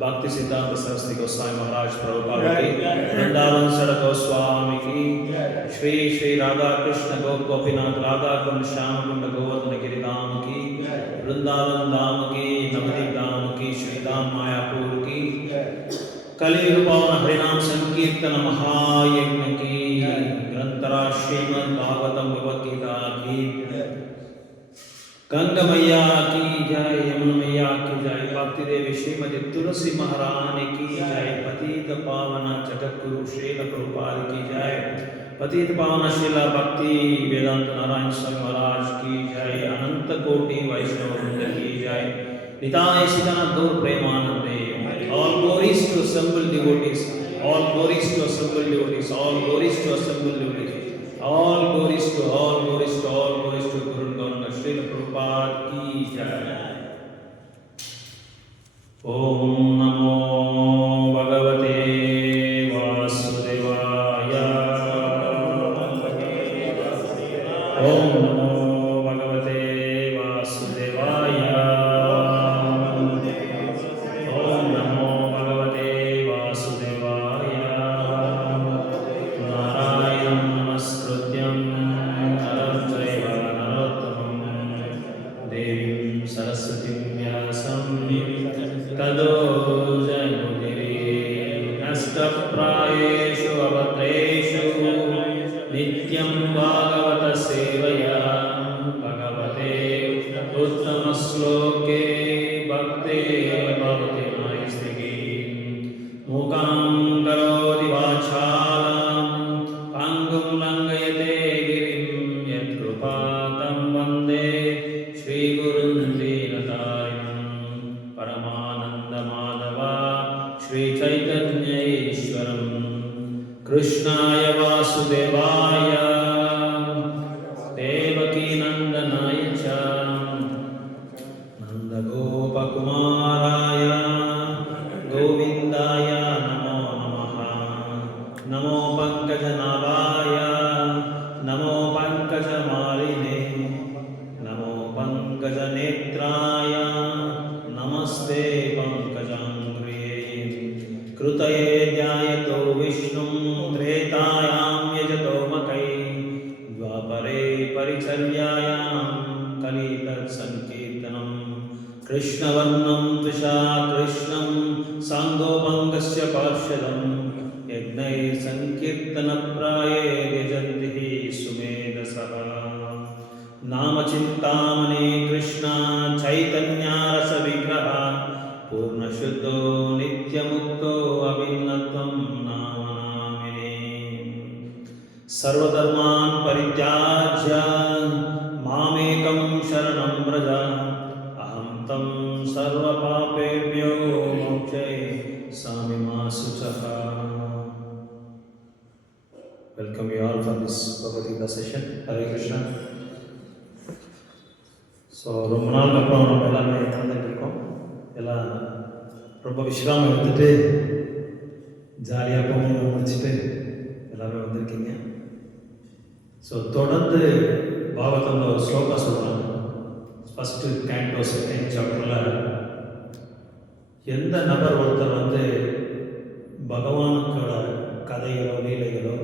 भक्ति सिद्धांत सरस्वती गोस्वामी महाराज प्रभुपाद की, वृंदावन सड़क गोस्वामी की, श्री श्री राधा कृष्ण गोपीनाथ राधा कुंड श्याम कुंड गोवर्धन गिरि धाम की, वृंदावन धाम की, नवदीप धाम की, श्री धाम मायापुर की, कलियुग पावन हरिनाम संकीर्तन महायज्ञ की, ग्रंथरा श्रीमद् भागवतम भगवद गीता की, गंगा मैया की जय, यमुना मैया की जय, भक्ति देवी श्रीमती तुलसी महारानी की जय, पतित पावन जगतगुरु श्रील प्रभुपाद की जय, पतित पावन श्रील भक्ति वेदांत नारायण स्वामी महाराज की जय, अनंत कोटि वैष्णव वृंद की जय, निताय सीतानाथ गौर प्रेमानंदे, all glories to assembled devotees, all glories to assembled devotees, all glories to assembled devotees, all glories to all glories to all glories to Guru Gauranga Srila Prabhupada ki jai. Om Namo Bhagavate Vasudevaya. Om Namo Bhagavate Vasudevaya. Om Namo Bhagavate Vasudevaya. Narayanam Namaskrutyam Naram Chaiva Narottamam Devim Saraswatim Vyasam Tado Janudiri Nastaprayeshu Avatreshu Nityam Bhagavata Sevaya Bhagavate Uttama Sloke Bhakte Bhavati Maistigi Mukam Karodi Vachalam Pangum Langayate Girim Yat Krupatam Vande Shri Gurun Dinatarinam Paramananda Madhava Shri Chaitanya Ishwaram Krishnaya Vasudevaya Devaki Nandanaya Cha Nanda Gopa Kumaraya Govindaya Namo Namaha Namo Pankaja Navaya Namo Pankaja Maline Namo Pankaja Netraya Namaste Pankajangriye Krutaye Dhyayato Vishnum Tretayam Yajato Makai Dvapare Paricharyayam Kalitat Sankirtanam Krishna Varnam Trisha Krishnam Sangopangasya Parshadam Yagnai Sankirtana Praye Yajantihi Sumedasava Namachintamani Krishna Chaitanya Rasa Vigraha Purna Shuddho Nityamukto Abhinnatam Namanamini Sarvadharman Parityajya Mamekam Sharanam Braja Aham Tam Sarva Papebhyo Mokshaye Samima Suchaha. Welcome you all for this Bhagavad Gita session. Hare Krishna. So ரொம்ப நாளுக்கு அப்புறம் நம்ம எல்லாருமே நடந்துட்டு இருக்கோம். எல்லாம் ரொம்ப விஸ்ராமம் எடுத்துட்டு ஜாலியாக போகணும் முடிச்சுட்டு எல்லாமே வந்திருக்கீங்க. ஸோ தொடர்ந்து பாகவதத்தில் ஒரு ஸ்லோகா சொல்கிறாங்க. ஃபஸ்ட்டு கேண்டோ செகண்ட் சாப்டரில் எந்த நபர் ஒருத்தர் பகவானுக்கோட கதைகளோ லீலைகளோ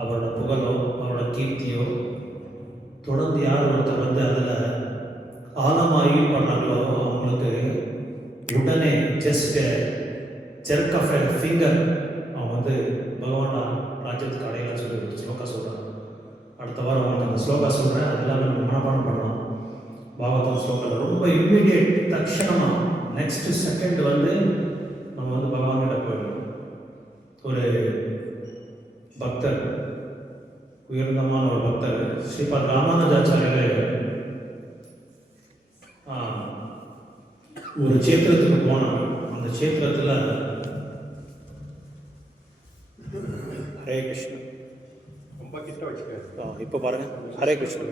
அவரோட புகழோ அவரோட கீர்த்தியோ தொடர்ந்து யார் ஒருத்தர் அதில் ஆழமாக ஈடுபடுறாங்களோ அவங்களுக்கு உடனே just jerk of a finger அவன் பகவான் ராஜ்யத்துக்கு அடையலாம் சொல்லி ஒரு ஸ்லோகா சொல்கிறான். அடுத்த வாரம் அவனுக்கு அந்த ஸ்லோகா சொல்கிறேன். அதெல்லாம் நம்ம மனப்பாடம் பண்ணலாம். பாகவதம் ஸ்லோகத்தில் ரொம்ப இம்மிடியேட் தட்சணமாக நெக்ஸ்ட் செகண்ட் பக்தர், உயர்ந்தமான ஒரு பக்தர் ஸ்ரீபாத் ராமானுஜாச்சாரியர் ஒரு சேத்திரத்துக்கு போனாங்க. அந்த சேத்திரத்தில் ஹரே கிருஷ்ணா இப்போ பாருங்க, ஹரே கிருஷ்ணா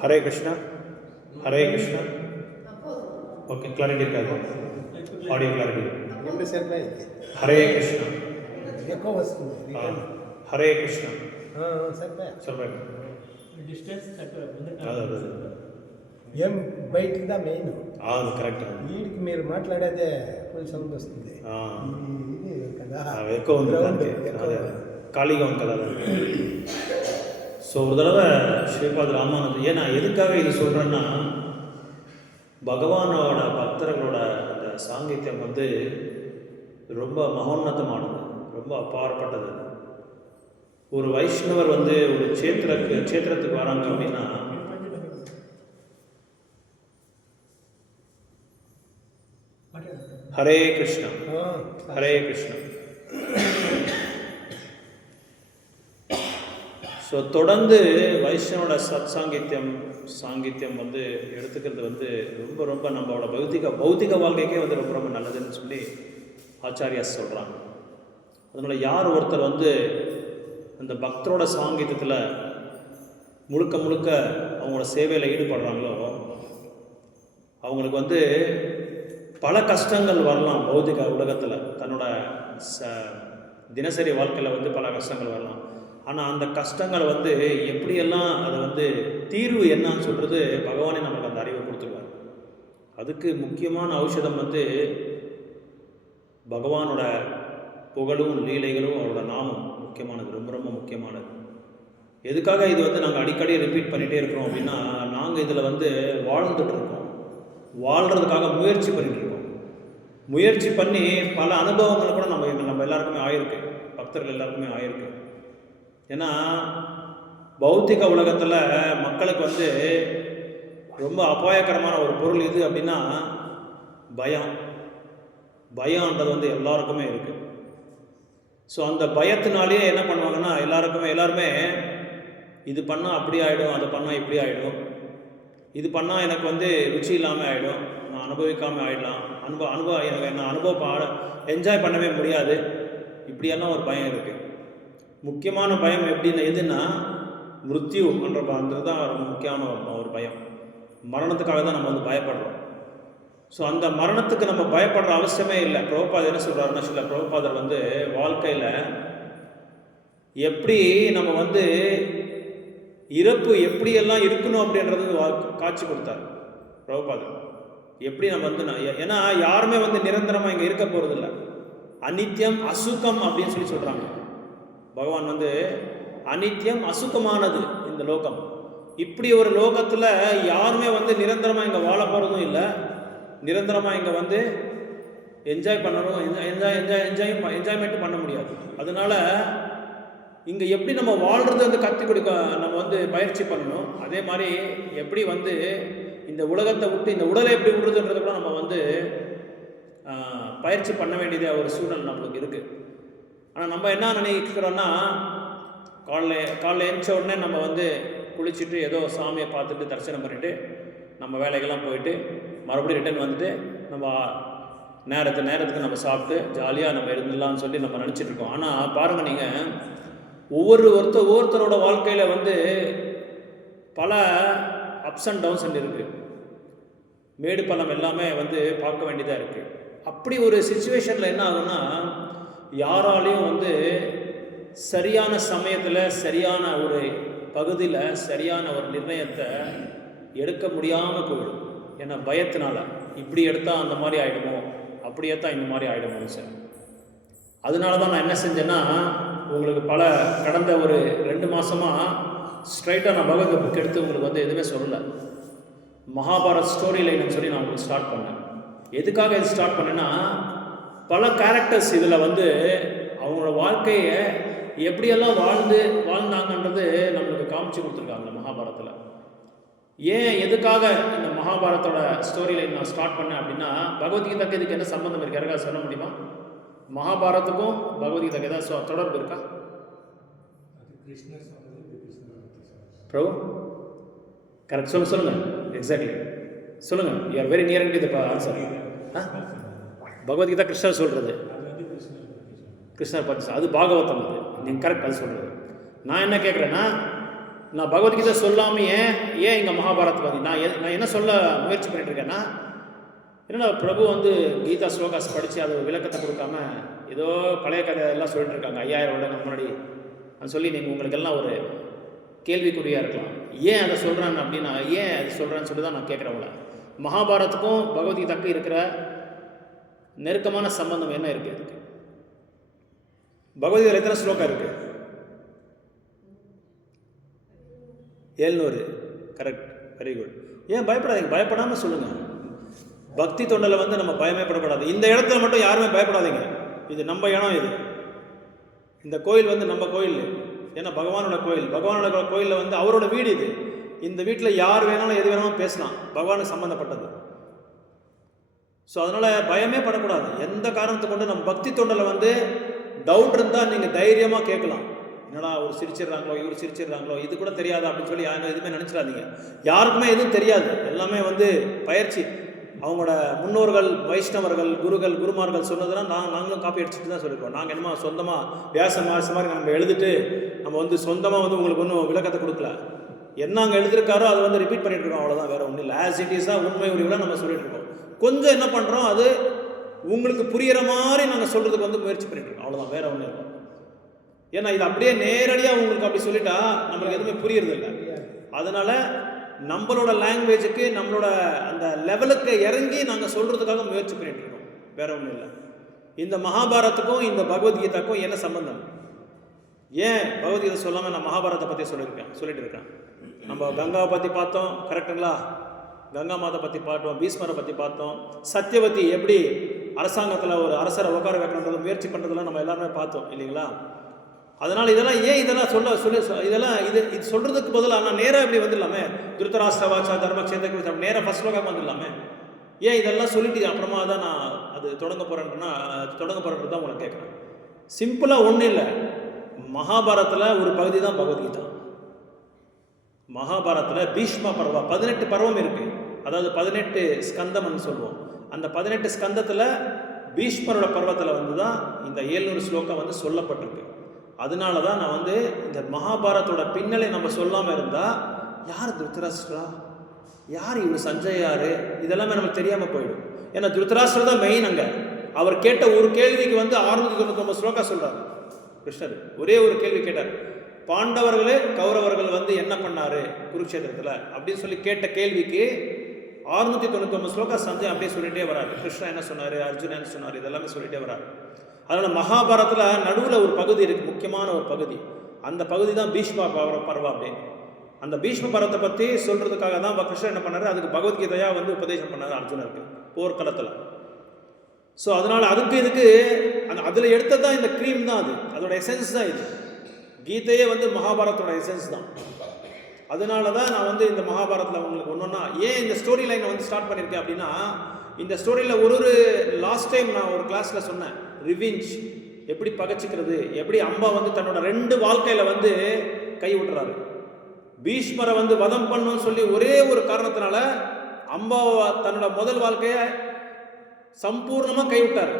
ஹரே கிருஷ்ணா ஹரே கிருஷ்ணா. ஓகே, கிளாரிட்டி இருக்காது, ஆடியோ கிளாரிட்டி. ஹரே கிருஷ்ணா హరే కృష్ణ చెప్పండి. ఏం బయటదా మెయిన్ కరెక్ట్. వీడికి మీరు మాట్లాడేదే ఫుల్ సౌండ్ వస్తుంది. ఇది కదా ఎక్కువ ఉంది, అదే ఖాళీగా ఉంది కదా. ஸோ ஒரு தடவை ஸ்ரீபாத் ராமானுஜன், ஏன்னா எதுக்காக இது சொல்கிறேன்னா, பகவானோட பக்தர்களோட அந்த சாங்கித்யம் வந்து ரொம்ப மகோன்னதமானது, ரொம்ப அப்பாற்பட்டது. ஒரு வைஷ்ணவர் வந்து ஒரு சேத்திரத்துக்கு வராங்க அப்படின்னா ஹரே கிருஷ்ணா ஹரே கிருஷ்ணா. ஸோ தொடர்ந்து வைஷ்ணவோட சாங்கித்யம் வந்து எடுத்துக்கிறது வந்து ரொம்ப ரொம்ப நம்மளோட பௌத்திக வாழ்க்கைக்கே வந்து ரொம்ப ரொம்ப நல்லதுன்னு சொல்லி ஆச்சாரியாஸ் சொல்கிறாங்க. அதனால் யார் ஒருத்தர் வந்து அந்த பக்தரோட சாங்கீதத்தில் முழுக்க முழுக்க அவங்களோட சேவையில் ஈடுபடுறாங்களோ அவங்களுக்கு வந்து பல கஷ்டங்கள் வரலாம். பௌதிக உலகத்தில் தன்னோட தினசரி வாழ்க்கையில் வந்து பல கஷ்டங்கள் வரலாம். ஆனால் அந்த கஷ்டங்களை வந்து எப்படியெல்லாம் அதை வந்து தீர்வு என்னன்னு சொல்கிறது பகவானே நமக்கு அந்த அறிவை கொடுத்துருவார். அதுக்கு முக்கியமான ஔஷதம் வந்து பகவானோட புகழும் லீலைகளும் அவரோட நாமம் முக்கியமானது, ரொம்ப ரொம்ப முக்கியமானது. எதுக்காக இது வந்து நாங்கள் அடிக்கடி ரிப்பீட் பண்ணிகிட்டே இருக்கிறோம் அப்படின்னா, நாங்கள் இதில் வந்து வாழ்ந்துட்டுருக்கோம், வாழ்கிறதுக்காக முயற்சி பண்ணிகிட்ருக்கோம். முயற்சி பண்ணி பல அனுபவங்கள் கூட நம்ம எல்லாருக்குமே ஆயிருக்கு, பக்தர்கள் எல்லாருக்குமே ஆயிருக்கு. ஏன்னா பௌத்திக உலகத்தில் மக்களுக்கு வந்து ரொம்ப அபாயகரமான ஒரு பொருள் இது அப்படின்னா பயம்ன்றது வந்து எல்லாருக்குமே இருக்குது. ஸோ அந்த பயத்தினாலேயே என்ன பண்ணுவாங்கன்னா எல்லாருமே இது பண்ணால் அப்படி ஆகிடும், அதை பண்ணால் இப்படி ஆகிடும், இது பண்ணால் எனக்கு வந்து ருச்சி இல்லாமல் ஆகிடும், நான் அனுபவிக்காமல் ஆகிடலாம், எனக்கு என்ன என்ஜாய் பண்ணவே முடியாது, இப்படியெல்லாம் ஒரு பயம் இருக்குது. முக்கியமான பயம் எதுன்னா மிருத்யுன்றது தான் ரொம்ப முக்கியமான ஒரு பயம். மரணத்துக்காக தான் நம்ம வந்து பயப்படுறோம். ஸோ அந்த மரணத்துக்கு நம்ம பயப்படுற அவசியமே இல்லை. பிரபுபாதர் என்ன சொல்கிறாருன்னா, சில பிரபுபாதர் வந்து வாழ்க்கையில் எப்படி நம்ம வந்து இறப்பு எப்படியெல்லாம் இருக்கணும் அப்படின்றது காட்சி கொடுத்தார் பிரபுபாதர். எப்படி நம்ம வந்து, ஏன்னா யாருமே வந்து நிரந்தரமாக இங்கே இருக்க போகிறதில்ல, அனித்யம் அசுகம் அப்படின்னு சொல்லி சொல்கிறாங்க. பகவான் வந்து அனித்யம் அசுகமானது இந்த லோகம். இப்படி ஒரு லோகத்தில் யாருமே வந்து நிரந்தரமாக இங்கே வாழ போகிறதும் இல்லை, நிரந்தரமாக இங்கே வந்து என்ஜாய் பண்ணணும், என்ஜாய்மெண்ட் பண்ண முடியாது. அதனால் இங்கே எப்படி நம்ம வாழ்கிறது வந்து கற்றுக் கொடுக்க நம்ம வந்து பயிற்சி பண்ணணும். அதே மாதிரி எப்படி வந்து இந்த உலகத்தை விட்டு இந்த உடலை எப்படி விடுறதுன்றதை கூட நம்ம வந்து பயிற்சி பண்ண வேண்டியதே ஒரு சூழல் நம்மளுக்கு இருக்குது. ஆனால் நம்ம என்ன நினைக்கிறோன்னா, காலைல எழுந்த உடனே நம்ம வந்து குளிச்சுட்டு ஏதோ சாமியை பார்த்துட்டு தரிசனம் பண்ணிவிட்டு நம்ம வேலைக்கெல்லாம் போயிட்டு மறுபடியும் ரிட்டர்ன் வந்துட்டு நம்ம நேரத்துக்கு நம்ம சாப்பிட்டு ஜாலியாக நம்ம இருந்துடலாம்னு சொல்லி நம்ம நினச்சிட்ருக்கோம். ஆனால் பாருங்கள், நீங்கள் ஒவ்வொருத்தரோட வாழ்க்கையில் வந்து பல அப்ஸ் அண்ட் டவுன்ஸ் இருக்குது, மேடு பள்ளம் எல்லாமே வந்து பார்க்க வேண்டியதாக இருக்குது. அப்படி ஒரு சிச்சுவேஷனில் என்ன ஆகும்னா, யாராலையும் வந்து சரியான சமயத்தில் சரியான ஒரு பகுதியில் சரியான ஒரு நிர்ணயத்தை எடுக்க முடியாமல் போயிடும். ஏன்னா பயத்தினால, இப்படி எடுத்தால் அந்த மாதிரி ஆகிடுமோ, அப்படி எடுத்தால் இந்த மாதிரி ஆகிடுமோ சார். அதனால தான் நான் என்ன செஞ்சேன்னா, உங்களுக்கு கடந்த ஒரு 2 மாதமாக ஸ்ட்ரைட்டாக நான் பகவத் புக் எடுத்து உங்களுக்கு வந்து எதுவுமே சொல்லலை. மகாபாரத் ஸ்டோரி லைன்னு சொல்லி நான் உங்களுக்கு ஸ்டார்ட் பண்ணேன். எதுக்காக இது ஸ்டார்ட் பண்ணேன்னா, பல கேரக்டர்ஸ் இதில் வந்து அவங்களோட வாழ்க்கையை எப்படியெல்லாம் வாழ்ந்தாங்கன்றது நம்மளுக்கு காமிச்சு கொடுத்துருக்காங்க மகாபாரத்தில். எதுக்காக இந்த மகாபாரத்தோட ஸ்டோரி லைன் நான் ஸ்டார்ட் பண்ணேன் அப்படின்னா, பகவத்கீதாக்கு இதுக்கு என்ன சம்பந்தம் இருக்கு, யாருக்காக சொல்ல முடியுமா? மகாபாரத்துக்கும் பகவத்கீதைக்கு ஏதாவது தொடர்பு இருக்கா? பிரபு கரெக்ட் சொல்லுங்கள் எக்ஸாக்ட்லி சொல்லுங்கள். You are very near to the answer. Bhagavad Gita கிருஷ்ணர் சொல்கிறது, கிருஷ்ணர் பற்றி அது பாகவதம், அது நீங்கள் கரெக்ட் அது சொல்கிறது. நான் என்ன கேட்குறேன்னா, நான் பகவத்கீதை சொல்லாமல் ஏன் இங்கே மகாபாரத் நான் என்ன சொல்ல முயற்சி பண்ணிட்டு இருக்கேன்னா, என்னடா பிரபு வந்து கீதா ஸ்லோகாஸ் படித்து அது விளக்கத்தை கொடுக்காம ஏதோ பழைய கதை எல்லாம் சொல்லிட்டு இருக்காங்க 5000 வருடங்களுக்கு முன்னாடி அது சொல்லி நீங்கள் உங்களுக்கு எல்லாம் ஒரு கேள்விக்குறியாக இருக்கலாம். ஏன் அதை சொல்கிறேன் அப்படின்னா, ஏன் அது சொல்கிறேன்னு சொல்லி தான் நான் கேட்குறவங்கள. மகாபாரத்துக்கும் பகவத்கீதாக்கும் இருக்கிற நெருக்கமான சம்பந்தம் என்ன இருக்குது? இதுக்கு பகவத்கீதை எத்தனை ஸ்லோகம் இருக்குது? 700. Correct, very good. ஏன் பயப்படாதீங்க, பயப்படாமல் சொல்லுங்கள். பக்தி தொண்டில் வந்து நம்ம பயமே படப்படாது. இந்த இடத்துல மட்டும் யாருமே பயப்படாதீங்க. இது நம்ம இடம், இந்த கோயில் வந்து நம்ம கோயில், ஏன்னா பகவானோட கோயில். பகவானோட கோயிலில் வந்து அவரோட வீடு இது. இந்த வீட்டில் யார் வேணாலும் எது வேணாலும் பேசலாம், பகவானுக்கு சம்மந்தப்பட்டது. ஸோ அதனால் பயமே படக்கூடாது. எந்த காரணத்தை கொண்டு நம்ம பக்தி தொண்டில் வந்து டவுட் இருந்தால் நீங்கள் தைரியமாக கேட்கலாம். என்னடா ஒரு சிரிச்சிடுறாங்களோ, இவர் சிரிச்சிடுறாங்களோ, இது கூட தெரியாது அப்படின்னு சொல்லி யாரும் எதுவுமே நினச்சிடாதீங்க. யாருக்குமே எதுவும் தெரியாது, எல்லாமே வந்து பயிற்சி. அவங்களோட முன்னோர்கள், வைஷ்ணவர்கள், குருமார்கள் சொன்னதெல்லாம் நாங்களும் காப்பி அடிச்சுட்டு தான் சொல்லியிருக்கோம். நாங்கள் என்னமோ சொந்தமாக வியாச மாதிரி நம்ம எழுதிட்டு நம்ம வந்து சொந்தமாக வந்து உங்களுக்கு ஒன்றும் விளக்கத்தை கொடுக்கல. என்ன அங்கே எழுதியிருக்காரோ அதை வந்து ரிப்பீட் பண்ணிட்டு இருக்கோம், அவ்வளோதான், வேறு ஒன்றும் இல்லை. ஆஸ் இட் இஸாக உண்மை உரிவில் நம்ம சொல்லிட்டு இருக்கோம். கொஞ்சம் என்ன பண்ணுறோம், அது உங்களுக்கு புரிகிற மாதிரி நாங்கள் சொல்கிறதுக்கு வந்து முயற்சி பண்ணிட்டு இருக்கோம், அவ்வளோதான், வேறு ஒன்றும் இல்லை. ஏன்னா இது அப்படியே நேரடியாக உங்களுக்கு அப்படி சொல்லிட்டா நம்மளுக்கு எதுவுமே புரியறது இல்லை. அதனால் நம்மளோட லாங்குவேஜுக்கு, நம்மளோட அந்த லெவலுக்கு இறங்கி நாங்கள் சொல்கிறதுக்காக முயற்சி பண்ணிட்டு இருக்கோம், வேற ஒன்றும் இல்லை. இந்த மகாபாரத்துக்கும் இந்த பகவத்கீதாக்கும் என்ன சம்பந்தம்? ஏன் பகவத்கீதை சொல்லாமல் நான் மகாபாரத்தை பற்றி சொல்லிட்டு இருக்கேன். நம்ம கங்காவை பற்றி பார்த்தோம், கரெக்டுங்களா? கங்கா மாதா பற்றி பார்த்தோம், பீஷ்மரை பற்றி பார்த்தோம், சத்தியவதி எப்படி அரசாங்கத்தில் ஒரு அரசரை உட்கார வைக்கணுன்றது முயற்சி பண்ணுறதுலாம் நம்ம எல்லாருமே பார்த்தோம் இல்லைங்களா? அதனால் இதெல்லாம் ஏன் இதெல்லாம் இதெல்லாம் இது சொல்கிறதுக்கு பதிலாக நான் நேராக இப்படி வந்துடலாமே, திருத்தராஷ்டிரவாச்சா தர்மக்ஷேத்திர நேராக ஃபர்ஸ்ட் ஸ்லோகம் வந்துடலாமே. ஏன் இதெல்லாம் சொல்லிட்டு அப்புறமா தான் நான் அது தொடங்க போகிறேன்றது தான் உங்களுக்கு கேட்குறேன். சிம்பிளாக ஒன்றும் இல்லை. மகாபாரத்தில் ஒரு பகுதி தான் பகவத்கீதா. மகாபாரத்தில் பீஷ்ம பர்வம் 18 பர்வம் இருக்குது, அதாவது 18 ஸ்கந்தம்னு சொல்லுவோம். அந்த 18 ஸ்கந்தத்தில் பீஷ்மரோட பர்வத்தில் வந்து தான் இந்த 700 ஸ்லோகம் வந்து சொல்லப்பட்டிருக்கு. அதனால தான் நான் வந்து இந்த மகாபாரத்தோட பின்னலை நம்ம சொல்லாமல் இருந்தால், யார் திருத்தராஷ்டிரா, யார் இவர் சஞ்சய், யார், இதெல்லாமே நமக்கு தெரியாமல் போயிடும். ஏன்னா திருத்தராஷ்டிரா தான் மெயின். அங்கே அவர் கேட்ட ஒரு கேள்விக்கு வந்து 699 ஸ்லோகா சொல்கிறார் கிருஷ்ணர். ஒரே ஒரு கேள்வி கேட்டார், பாண்டவர்களே கௌரவர்கள் வந்து என்ன பண்ணாரு குருக்ஷேத்திரத்தில் அப்படின்னு சொல்லி கேட்ட கேள்விக்கு 699 ஸ்லோகா சஞ்சய் அப்படியே சொல்லிகிட்டே வராரு. கிருஷ்ணா என்ன சொன்னார், அர்ஜுனா என்ன சொன்னார், இதெல்லாமே சொல்லிகிட்டே வராரு. அதனால் மகாபாரத்தில் நடுவில் ஒரு பகுதி இருக்குது, முக்கியமான ஒரு பகுதி. அந்த பகுதி தான் பீஷ்ம பர்வம் அப்படின்னு. அந்த பீஷ்ம பர்வத்தை பற்றி சொல்கிறதுக்காக தான் கிருஷ்ணர் என்ன பண்ணார், அதுக்கு பகவத்கீதையாக வந்து உபதேசம் பண்ணார் அர்ஜுனருக்கு போர்க்களத்தில். ஸோ அதனால் இதுக்கு அதில் எடுத்தது தான் இந்த க்ரீம் தான், அதோட எசன்ஸ் தான் இது. கீதையே வந்து மகாபாரத்தோட எசன்ஸ் தான். அதனால தான் நான் வந்து இந்த மகாபாரத்தில் உங்களுக்கு ஒன்றா ஏன் இந்த ஸ்டோரி லைனை வந்து ஸ்டார்ட் பண்ணியிருக்கேன் அப்படின்னா, இந்த ஸ்டோரியில் ஒரு லாஸ்ட் டைம் நான் ஒரு கிளாஸில் சொன்னேன், ரிவெஞ்ச் எப்படி பகைச்சிக்கிறது, எப்படி அம்பா வந்து தன்னோட 2 வாழ்க்கையில் வந்து கை விட்டுறாரு. பீஷ்மரை வந்து வதம் பண்ணணும்னு சொல்லி ஒரே ஒரு காரணத்தினால அம்பா தன்னோட முதல் வாழ்க்கையை சம்பூர்ணமாக கைவிட்டார்.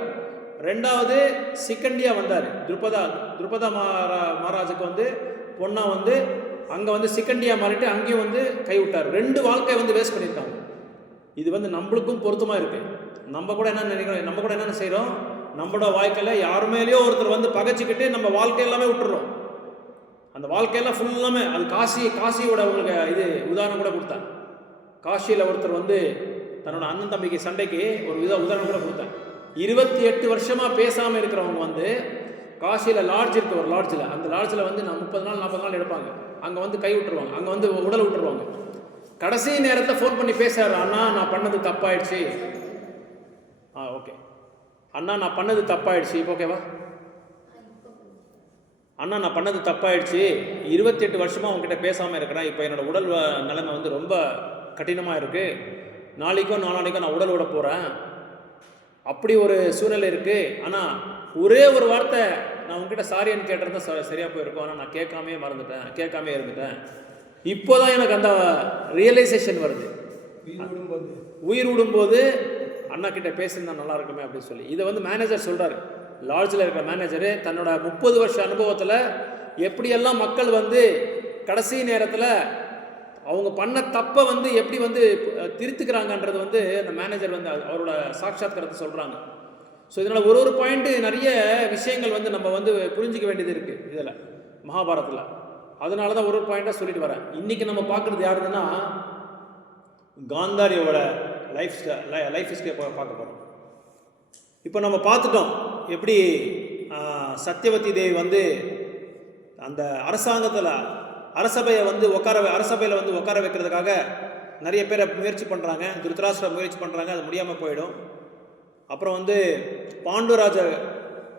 2வது சிக்கண்டியாக வந்தார், துருபதா மகாராஜுக்கு வந்து பொண்ணா வந்து அங்கே வந்து சிக்கண்டியாக மாறிட்டு அங்கேயும் வந்து கைவிட்டார். 2 வாழ்க்கையை வந்து வேஸ்ட் பண்ணியிருக்காங்க. இது வந்து நம்மளுக்கும் பொருத்தமாக இருக்குது. நம்ம கூட என்ன நினைக்கிறோம், நம்ம கூட என்னென்ன செய்கிறோம், நம்மளோட வாழ்க்கையில் யார் மேலேயோ ஒருத்தர் வந்து பகைச்சிக்கிட்டு நம்ம வாழ்க்கை எல்லாமே விட்டுறோம். அந்த வாழ்க்கையெல்லாம் ஃபுல்லாமே அது காசியோட உங்களுக்கு இது உதாரணம் கூட கொடுத்தேன். காசியில் ஒருத்தர் வந்து தன்னோட அண்ணன் தம்பிக்கு சண்டைக்கு ஒரு உதாரணம் கூட கொடுத்தேன். 28 வருஷமாக பேசாமல் இருக்கிறவங்க வந்து காசியில் லாட்ஜ் இருக்குது, ஒரு லாட்ஜில், அந்த லாட்ஜில் வந்து 30 நாள் 40 நாள் எடுப்பாங்க. அங்கே வந்து கை விட்டுருவாங்க, அங்கே வந்து உடல் விட்டுருவாங்க. கடைசி நேரத்தை ஃபோன் பண்ணி பேசுகிறார், அண்ணா நான் பண்ணது தப்பாயிடுச்சு, ஓகே அண்ணா நான் பண்ணது தப்பாயிடுச்சு, இப்போ ஓகேவா அண்ணா நான் பண்ணது தப்பாயிடுச்சு, 28 வருஷமாக உங்ககிட்ட பேசாமல் இருக்கிறேன், இப்போ என்னோடய உடல் நிலைமை வந்து ரொம்ப கடினமாக இருக்குது, நாளைக்கோ நாளானிக்கோ நான் உடல் விட போகிறேன், அப்படி ஒரு சூழ்நிலை இருக்குது. ஆனால் ஒரே ஒரு வார்த்தை நான் உங்ககிட்ட சாரின்னு கேட்டிருந்தா சரியாக போயிருக்கும். ஆனால் நான் கேட்காமே இருந்துட்டேன். இப்போ தான் எனக்கு அந்த ரியலைசேஷன் வருது. உயிர் விடும்போது அண்ணா கிட்ட பேசியிருந்தா நல்லா இருக்குமே அப்படின்னு சொல்லி. இதை வந்து மேனேஜர் சொல்கிறாரு, லாட்ஜில் இருக்கிற மேனேஜரு தன்னோட 30 வருஷ அனுபவத்தில் எப்படியெல்லாம் மக்கள் வந்து கடைசி நேரத்தில் அவங்க பண்ண தப்பை வந்து எப்படி வந்து திருத்துக்கிறாங்கன்றது வந்து அந்த மேனேஜர் வந்து அவரோட சாட்சாத்காரத்தை சொல்கிறாங்க. ஸோ இதனால் ஒரு பாயிண்ட்டு நிறைய விஷயங்கள் வந்து நம்ம வந்து புரிஞ்சிக்க வேண்டியது இருக்குது இதில் மகாபாரத்தில். அதனால தான் ஒரு பாயிண்ட்டாக சொல்லிட்டு வரேன். இன்றைக்கி நம்ம பார்க்குறது யாருன்னா காந்தாரியோட லைஃப் ஹிஸ்டரியை பார்க்க போகிறோம். இப்போ நம்ம பார்த்துட்டோம் எப்படி சத்யவதி தேவி வந்து அந்த அரசபையில் வந்து உட்கார வைக்கிறதுக்காக நிறைய பேரை முயற்சி பண்ணுறாங்க. திருதராஷ்டிரர் முயற்சி பண்ணுறாங்க, அது முடியாமல் போயிடும். அப்புறம் வந்து பாண்டுராஜ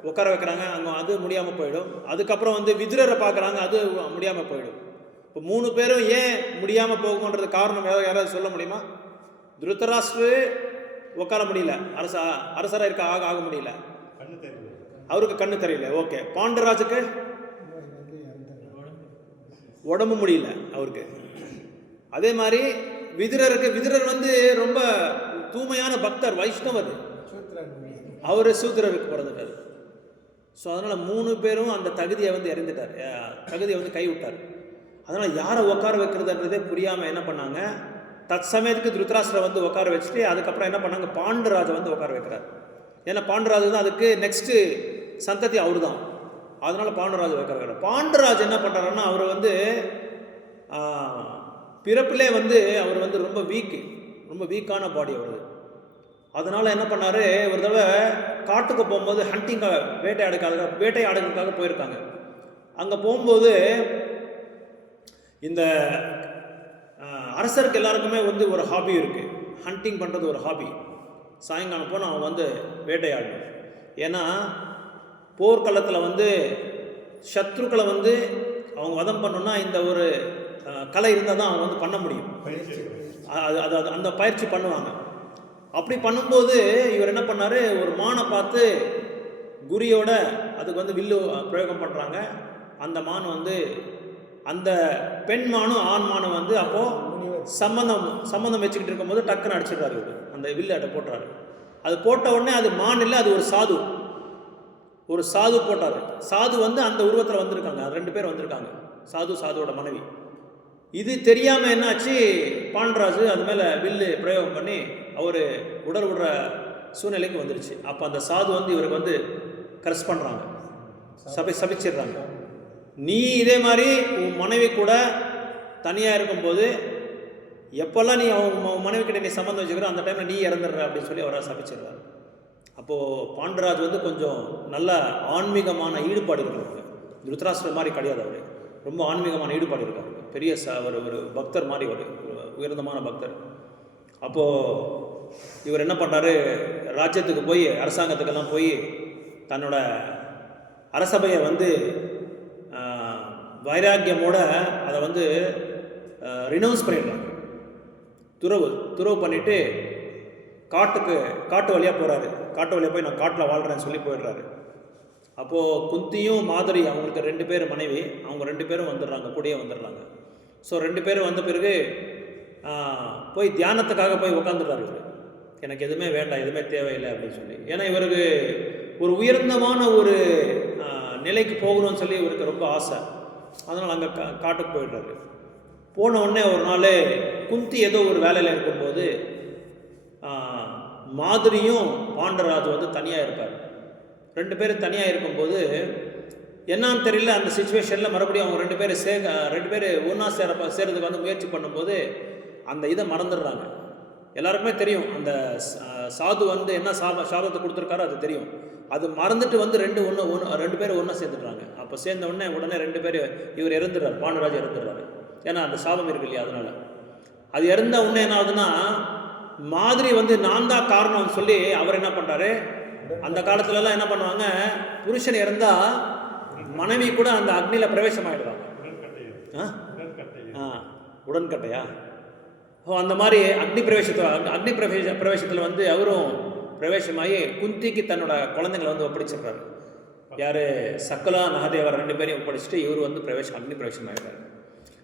உட்கார வைக்கிறாங்க, அங்கே அது முடியாமல் போயிடும். அதுக்கப்புறம் வந்து விதுரரை பார்க்குறாங்க, அது முடியாமல் போயிடும். இப்போ 3 பேரும் ஏன் முடியாமல் போகும்ன்றது காரணம் யாராவது சொல்ல முடியுமா? திருதராஷ்டிரர் உட்கார முடியல, அரசராக ஆக முடியல, அவருக்கு கண்ணு தெரியல. ஓகே, பாண்டுராஜுக்கு உடம்பு முடியல அவருக்கு. அதே மாதிரி விதுரர் வந்து ரொம்ப தூய்மையான பக்தர், வைஷ்ணவர், அவர் சூத்திரருக்கு பிறந்துட்டார். ஸோ அதனால் 3 பேரும் அந்த தகுதியை வந்து இறந்துட்டார், தகுதியை வந்து கைவிட்டார். அதனால் யாரை உட்கார வைக்கிறதுன்றதே புரியாமல் என்ன பண்ணாங்க, தற்சமயத்துக்கு திருதராஷ்டிரரை வந்து உட்கார வச்சுட்டு அதுக்கப்புறம் என்ன பண்ணாங்க, பாண்டுராஜை வந்து உட்கார வைக்கிறார். ஏன்னா பாண்டுராஜ் தான் அதுக்கு நெக்ஸ்ட்டு சந்ததி அவர் தான். அதனால் பாண்டுராஜ் உட்கார வைக்கிறார். பாண்டுராஜ் என்ன பண்ணுறாருன்னா, அவர் வந்து பிறப்பிலே வந்து அவர் வந்து ரொம்ப வீக்கான பாடி அவரு. அதனால் என்ன பண்ணார், ஒரு தடவை காட்டுக்கு போகும்போது ஹண்டிங்காக வேட்டையாடுறதுக்காக போயிருக்காங்க. அங்கே போகும்போது இந்த அரசருக்கு எல்லாருக்குமே வந்து ஒரு ஹாபி இருக்குது, ஹண்டிங் பண்ணுறது ஒரு ஹாபி. சாயங்காலம் போனால் அவன் வந்து வேட்டையாடணும். ஏன்னா போர்க்களத்தில் வந்து சத்ருக்களை வந்து அவங்க வதம் பண்ணணுன்னா இந்த ஒரு கலை இருந்தால் தான் அவங்க வந்து பண்ண முடியும். அந்த பயிற்சி பண்ணுவாங்க. அப்படி பண்ணும்போது இவர் என்ன பண்ணார், ஒரு மானை பார்த்து குறியோட அதுக்கு வந்து வில்லு பிரயோகம் பண்ணுறாங்க. அந்த மான் வந்து அந்த பெண் மானும் ஆண் மானும் வந்து அப்போது சம்மந்தம் வச்சுக்கிட்டு இருக்கும்போது டக்குன்னு அடிச்சிடுறாரு. அந்த வில்லு அட்டை போட்டுறாரு. அது போட்ட உடனே அது மான் இல்லை, அது ஒரு சாது போட்டார். சாது வந்து அந்த உருவத்தில் வந்திருக்காங்க, 2 பேர் வந்திருக்காங்க, சாதுவோட மனைவி. இது தெரியாமல் என்னாச்சு, பாண்டராஜு அது மேலே வில்லு பிரயோகம் பண்ணி அவர் உடல் விடுற சூழ்நிலைக்கு வந்துருச்சு. அப்போ அந்த சாது வந்து இவருக்கு வந்து கரெஸ் பண்ணுறாங்க, சபிச்சிடுறாங்க. நீ இதே மாதிரி உன் மனைவி கூட தனியாக இருக்கும்போது எப்போல்லாம் நீ அவங்க மனைவி கிட்ட நீ சம்மந்தம் வச்சுக்கிறோ அந்த டைமில் நீ இறந்துடுற அப்படின்னு சொல்லி அவரை சபிச்சிடுறாரு. அப்போது பாண்டராஜ் வந்து கொஞ்சம் நல்ல ஆன்மீகமான ஈடுபாடு இருக்கிறவங்க, திருதராஷ்டிரர் மாதிரி கிடையாது. அவர் ரொம்ப ஆன்மீகமான ஈடுபாடு இருக்கார், பெரிய ஒரு பக்தர் மாதிரி, ஒரு உயர்ந்தமான பக்தர். அப்போது இவர் என்ன பண்ணுறாரு, ராஜ்யத்துக்கு போய் அரசாங்கத்துக்கெல்லாம் போய் தன்னோட அரசபையை வந்து வைராக்கியமோட அதை வந்து ரினவுன்ஸ் பண்ணிடுறாங்க. துறவு பண்ணிவிட்டு காட்டு வழியாக போகிறாரு. காட்டு வழியாக போய் நான் காட்டில் வாழ்கிறேன்னு சொல்லி போயிடுறாரு. அப்போது குந்தியும் மாதுரி அவங்களுக்கு 2 பேர் மனைவி, அவங்க 2 பேரும் கூடயே வந்துடுறாங்க. ஸோ 2 பேரும் வந்த பிறகு போய் தியானத்துக்காக போய் உட்காந்துடுறாரு. இவர் எனக்கு எதுவுமே வேண்டாம், எதுவுமே தேவையில்லை அப்படின்னு சொல்லி. ஏன்னா இவருக்கு ஒரு உயர்ந்தமான ஒரு நிலைக்கு போகணும்னு சொல்லி இவருக்கு ரொம்ப ஆசை. அதனால் அங்கே காட்டுக்கு போயிடுறாரு. போன உடனே ஒரு நாள் குந்தி ஏதோ ஒரு வேலையில் இருக்கும்போது மாதுரியும் பாண்டராஜ் வந்து தனியாக இருப்பார். 2 பேரும் தனியாக இருக்கும்போது என்னான்னு தெரியல, அந்த சுச்சுவேஷனில் மறுபடியும் அவங்க 2 பேர் ஒன்றா சேர்றதுக்கு வந்து முயற்சி பண்ணும்போது அந்த இதை மறந்துடுறாங்க. எல்லாருக்குமே தெரியும் அந்த சாது வந்து என்ன சாபத்தை கொடுத்துருக்காரோ அது தெரியும். அது மறந்துட்டு வந்து 2 பேர் ஒன்றா சேர்ந்துடுறாங்க. அப்போ சேர்ந்த உடனே 2 பேர் இவர் இறந்துடுறாரு, பாண்டராஜ் இறந்துடுறாரு. ஏன்னா அந்த சாபம் இருக்கு இல்லையா, அதனால். அது இறந்த உடனே என்ன ஆகுதுன்னா, மாதிரி வந்து நான் தான் காரணம்னு சொல்லி அவர் என்ன பண்ணுறாரு, அந்த காலத்துலலாம் என்ன பண்ணுவாங்க, புருஷன் இறந்தால் மனைவி கூட அந்த அக்னியில் பிரவேசம் ஆகிடுவாங்க. உடன்கட்டையா? அந்த மாதிரி அக்னி பிரவேசத்தில் வந்து அவரும் பிரவேசமாகி குந்திக்கு தன்னோட குழந்தைங்களை வந்து ஒப்படைச்சிடுறாரு. யார்? சக்கலா நகதேவர் 2 பேரையும் ஒப்படைச்சிட்டு இவர் வந்து அக்னி பிரவேசம் ஆகிடுறாரு.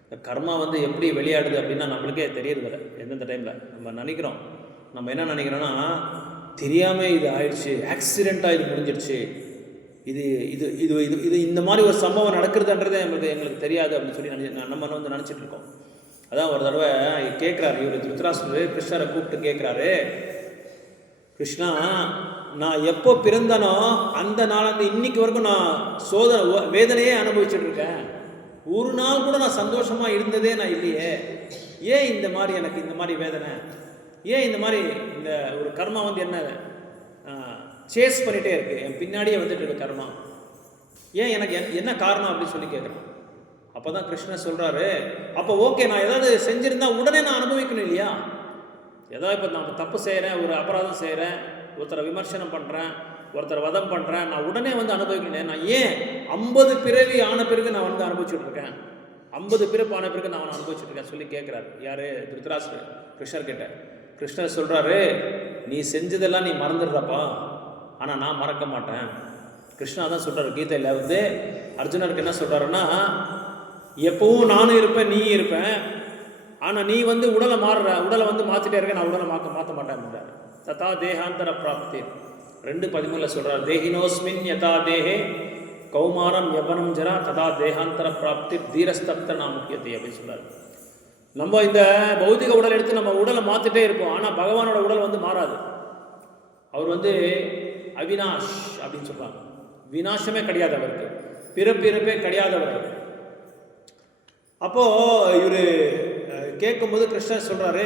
இந்த கர்மா வந்து எப்படி வெளியாடுது அப்படின்னா நம்மளுக்கே தெரியறதில்ல. எந்தெந்த டைமில் நம்ம நினைக்கிறோம், நம்ம என்ன நினைக்கிறோன்னா, தெரியாமல் இது ஆயிடுச்சு, ஆக்சிடெண்ட்டாக இது முடிஞ்சிடுச்சு, இது இது இது இது இது இந்த மாதிரி ஒரு சம்பவம் நடக்கிறதுன்றதே எங்களுக்கு தெரியாது அப்படின்னு சொல்லி நம்ம வந்து நினச்சிட்டு இருக்கோம். அதான் ஒரு தடவை கேட்குறாரு இவர் திருத்தராஷ்டிரர் கிருஷ்ணரை கூப்பிட்டு கேட்குறாரு, கிருஷ்ணா, நான் எப்போ பிறந்தனோ அந்த நாள் இன்னைக்கு வரைக்கும் நான் வேதனையே அனுபவிச்சுட்டு இருக்கேன். ஒரு நாள் கூட நான் சந்தோஷமாக இருந்ததே நான் இல்லையே. ஏன் இந்த மாதிரி எனக்கு இந்த மாதிரி வேதனை? ஏன் இந்த மாதிரி இந்த ஒரு கர்மா வந்து என்ன சேஸ் பண்ணிகிட்டே இருக்கு, என் பின்னாடியே வந்துட்டு இருக்கு கர்மா, ஏன் எனக்கு என்ன காரணம் அப்படின்னு சொல்லி கேட்குறேன். அப்போ தான் கிருஷ்ணர் சொல்கிறாரு, அப்போ ஓகே, நான் ஏதாவது செஞ்சுருந்தா உடனே நான் அனுபவிக்கணும் இல்லையா? ஏதாவது இப்போ நான் தப்பு செய்கிறேன், ஒரு அபராதம் செய்கிறேன், ஒருத்தரை விமர்சனம் பண்ணுறேன், ஒருத்தரை வதம் பண்ணுறேன், நான் உடனே வந்து அனுபவிக்கணும். நான் ஏன் 50 பிறவி ஆன பிறகு நான் வந்து அனுபவிச்சுட்ருக்கேன், 50 பிறப்பு ஆன பிறகு நான் அனுபவிச்சுட்ருக்கேன் சொல்லி கேட்குறாரு. யார்? திருத்தராஷ்டிரர் கிருஷ்ணர் கிட்ட. கிருஷ்ணர் சொல்கிறாரு, நீ செஞ்சதெல்லாம் நீ மறந்துடுறப்பா, ஆனால் நான் மறக்க மாட்டேன். கிருஷ்ணா தான் சொல்கிறார் கீதையில் வந்து அர்ஜுனருக்கு என்ன சொல்கிறாருன்னா, எப்பவும் நானும் இருப்பேன், நீயும் இருப்பேன், ஆனால் நீ வந்து உடலை வந்து மாற்றிட்டே இருக்க, நான் உடலை மாற்ற மாட்டேன் அப்படின்றார். ததா தேகாந்தர பிராப்தி 2:13 சொல்கிறார், தேகினோஸ்மின் யதா தேகே கௌமாரம் யவனம் ஜரா ததா தேகாந்தர பிராப்தி தீரஸ்தப்த நாமுக்கியத்தை அப்படின்னு சொல்கிறார். நம்ம இந்த பௌதிக உடல் எடுத்து நம்ம உடலை மாற்றிட்டே இருப்போம், ஆனால் பகவானோட உடல் வந்து மாறாது. அவர் வந்து அவினாஷ் அப்படின்னு சொல்கிறாங்க. வினாசமே கிடையாது அவருக்கு, பிறப்பிறப்பே கிடையாது அவருக்கு. அப்போது இவர் கேட்கும்போது கிருஷ்ணர் சொல்கிறாரு,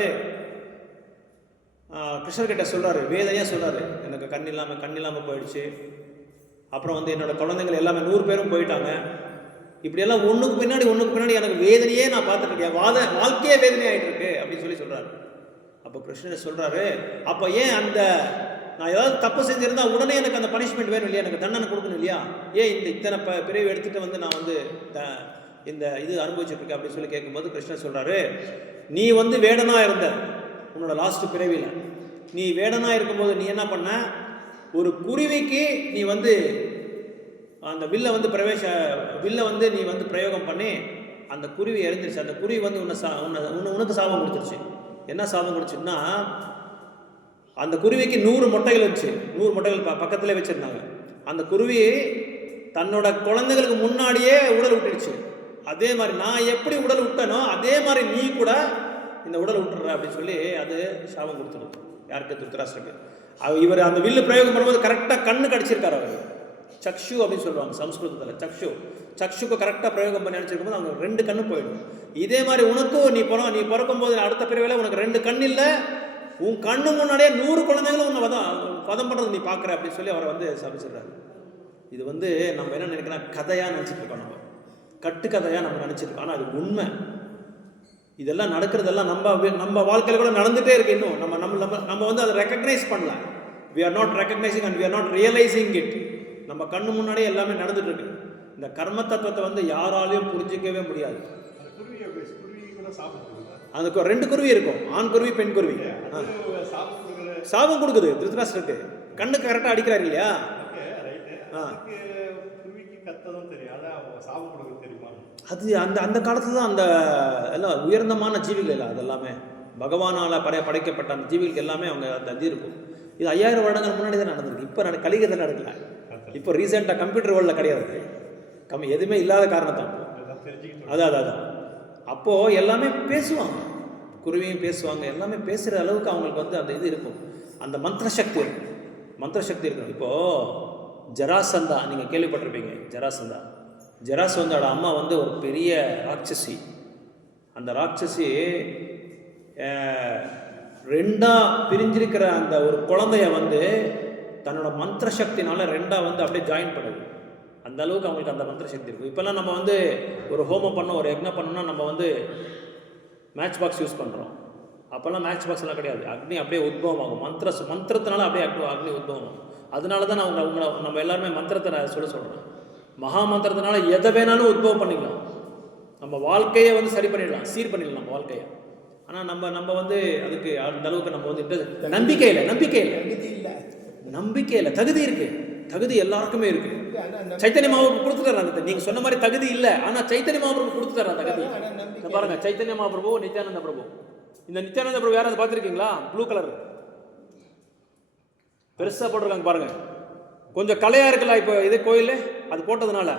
கிருஷ்ணர்கிட்ட சொல்கிறாரு, வேதனையாக சொல்கிறாரு, எனக்கு கண் இல்லாமல் போயிடுச்சு, அப்புறம் வந்து என்னோடய குழந்தைங்கள் எல்லாமே 100 பேரும் போயிட்டாங்க, இப்படியெல்லாம் ஒன்றுக்கு பின்னாடி எனக்கு வேதனையே நான் பார்த்துட்ருக்கேன், வாழ்க்கையே வேதனை ஆகிட்டு இருக்கு அப்படின்னு சொல்லி சொல்கிறாரு. அப்போ கிருஷ்ணர் சொல்கிறாரு, அப்போ ஏன் அந்த நான் ஏதாவது தப்பு செஞ்சுருந்தா உடனே எனக்கு அந்த பனிஷ்மெண்ட் வேணும் இல்லையா, எனக்கு தண்டனை கொடுக்கணும் இல்லையா, ஏன் இத்தனை பிரிவு எடுத்துகிட்டு வந்து நான் வந்து இந்த இது அனுபவிச்சுட்ருக்கேன் அப்படின்னு சொல்லி கேட்கும்போது கிருஷ்ணர் சொல்கிறாரு, நீ வந்து வேடனாக இருந்த உன்னோட லாஸ்ட் பிறவியில், நீ வேடனாக இருக்கும்போது நீ என்ன பண்ண, ஒரு குருவிக்கு நீ வந்து அந்த வில்லை வந்து நீ வந்து பிரயோகம் பண்ணி அந்த குருவி இறந்துருச்சு. அந்த குருவி வந்து உனக்கு சாபம் கொடுத்துருச்சு. என்ன சாபம் கொடுத்துச்சுன்னா, அந்த குருவிக்கு 100 முட்டைகள் இருந்துச்சு, 100 முட்டைகள் பக்கத்திலே வச்சுருந்தாங்க. அந்த குருவி தன்னோட குழந்தைகளுக்கு முன்னாடியே உடல் விட்டுடுச்சு. அதே மாதிரி நான் எப்படி உடல் விட்டனோ அதே மாதிரி நீ கூட இந்த உடல் விட்டுற அப்படின்னு சொல்லி அது சாபம் கொடுத்துடும். யாருக்கு? திருத்தராஷ்டிரருக்கு. இவர் அந்த வில்லு பிரயோகம் பண்ணும்போது கரெக்டாக கண்ணு கடிச்சிருக்காரு. அவர் சக்ஷு அப்படின்னு சொல்லுவாங்க சம்ஸ்கிருதத்தில். சக்ஷுக்கு கரெக்டாக பிரயோகம் பண்ணி நினச்சிருக்கும் போது அவங்க 2 கண்ணு போயிடும். இதே மாதிரி உனக்கும் நீ பிறக்கும் போது அடுத்த பிறவில உனக்கு 2 கண் இல்லை, உன் கண்ணு முன்னாடியே 100 குழந்தைகளும் உன்னை வதம் பண்ணுறது நீ பார்க்குற அப்படின்னு சொல்லி அவரை வந்து சபிச்சிடுறாரு. இது வந்து நம்ம என்ன நினைக்கிறோம், கதையாக நினச்சிட்டு இருக்கோம், நம்ம கட்டுக்கதையாக நம்ம நினச்சிட்டு இருக்கோம். ஆனால் அது உண்மை. இதெல்லாம் நடக்கிறதெல்லாம் நம்ம வாழ்க்கையில் கூட நடந்துகிட்டே இருக்கு. இன்னும் நம்ம வந்து அதை ரெக்கக்னைஸ் பண்ணல. we are not recognizing and we are not realizing it. நம்ம கண்ணு முன்னாடியே எல்லாமே நடந்துட்டு இருக்கு. இந்த கர்ம தத்துவத்தை வந்து யாராலையும் புரிஞ்சிக்கவே முடியாது. அதுக்கு 2 குருவி இருக்கும், ஆண் குருவி பெண் குருவி. சாபம் கொடுக்குது திருத்தராஷ்டிரருக்கு, கண்ணுக்கு கரெக்டாக அடிக்கிறாரு இல்லையா. அது அந்த காலத்துல தான் அந்த எல்லாம் உயர்ந்தமான ஜீவிகள் இல்லை, அதெல்லாமே பகவானால் படைக்கப்பட்ட அந்த ஜீவிகளுக்கு எல்லாமே அவங்க அந்த இது இருக்கும். இது 5000 வருடங்கள் முன்னாடி தான் நடந்திருக்கு. இப்போ கலிகத்தில் நடக்கல. இப்போ ரீசெண்டாக கம்ப்யூட்டர் வேர்ல்டில் கிடையாது, எதுவுமே இல்லாத காரணத்தான். அதான் அப்போது எல்லாமே பேசுவாங்க, குருவியும் பேசுவாங்க, எல்லாமே பேசுகிற அளவுக்கு அவங்களுக்கு வந்து அந்த இது இருக்கும், அந்த மந்திர சக்தி இருக்கும். இப்போது ஜராசந்தா நீங்கள் கேள்விப்பட்டிருப்பீங்க. ஜராசந்தாவோட அம்மா வந்து ஒரு பெரிய ராட்சசி. அந்த ராட்சசி 2 பிரிஞ்சிருக்கிற அந்த ஒரு குழந்தைய வந்து தன்னோட மந்திர சக்தினால 2 வந்து அப்படியே ஜாயின் பண்ணுது. அந்த அளவுக்கு அவங்களுக்கு அந்த மந்திர சக்தி இருக்கும். இப்போல்லாம் நம்ம வந்து ஒரு ஹோமம் பண்ணோம், ஒரு யக்ஞம் பண்ணோம்னா நம்ம வந்து மேட்ச் பாக்ஸ் யூஸ் பண்ணுறோம். அப்போல்லாம் மேட்ச் பாக்ஸ்லாம் கிடையாது. அக்னி அப்படியே உத்பவம் ஆகும். மந்திரத்தினால அப்படியே அக்னி உத்பவம் ஆகும். அதனால தான் நான் நம்ம எல்லாருமே மந்திரத்தை சொல்கிறேன். மகா மந்திரத்தினால எதை வேணாலும் உத்பவம் பண்ணிக்கலாம். நம்ம வாழ்க்கையை வந்து சரி பண்ணிடலாம், சீர் பண்ணிடலாம் நம்ம வாழ்க்கையை. ஆனால் நம்ம வந்து அதுக்கு அந்த அளவுக்கு நம்ம வந்து நம்பிக்கை இல்லை. நம்பிக்கை இல்லை, தகுதி இருக்கு. தகுதி எல்லாருக்குமே இருக்கு. ஆனால் சைத்தன்ய மகாபிரபு கொடுத்துட்டாரு. நீங்க சொன்ன மாதிரி தகுதி இல்லை, ஆனா சைத்தன்ய மகாபிரபு கொடுத்துட்டாரு தகுதி. பாருங்க, சைத்தன்ய மகாபிரபு, நித்யானந்த பிரபு. இந்த நித்யானந்த பிரபு யாராவது பார்த்துருக்கீங்களா? ப்ளூ கலர் பெருசா போட்டிருக்காங்க பாருங்க. கொஞ்சம் கலையா இருக்குல்ல இப்போ இது கோயில், அது போட்டதுனால.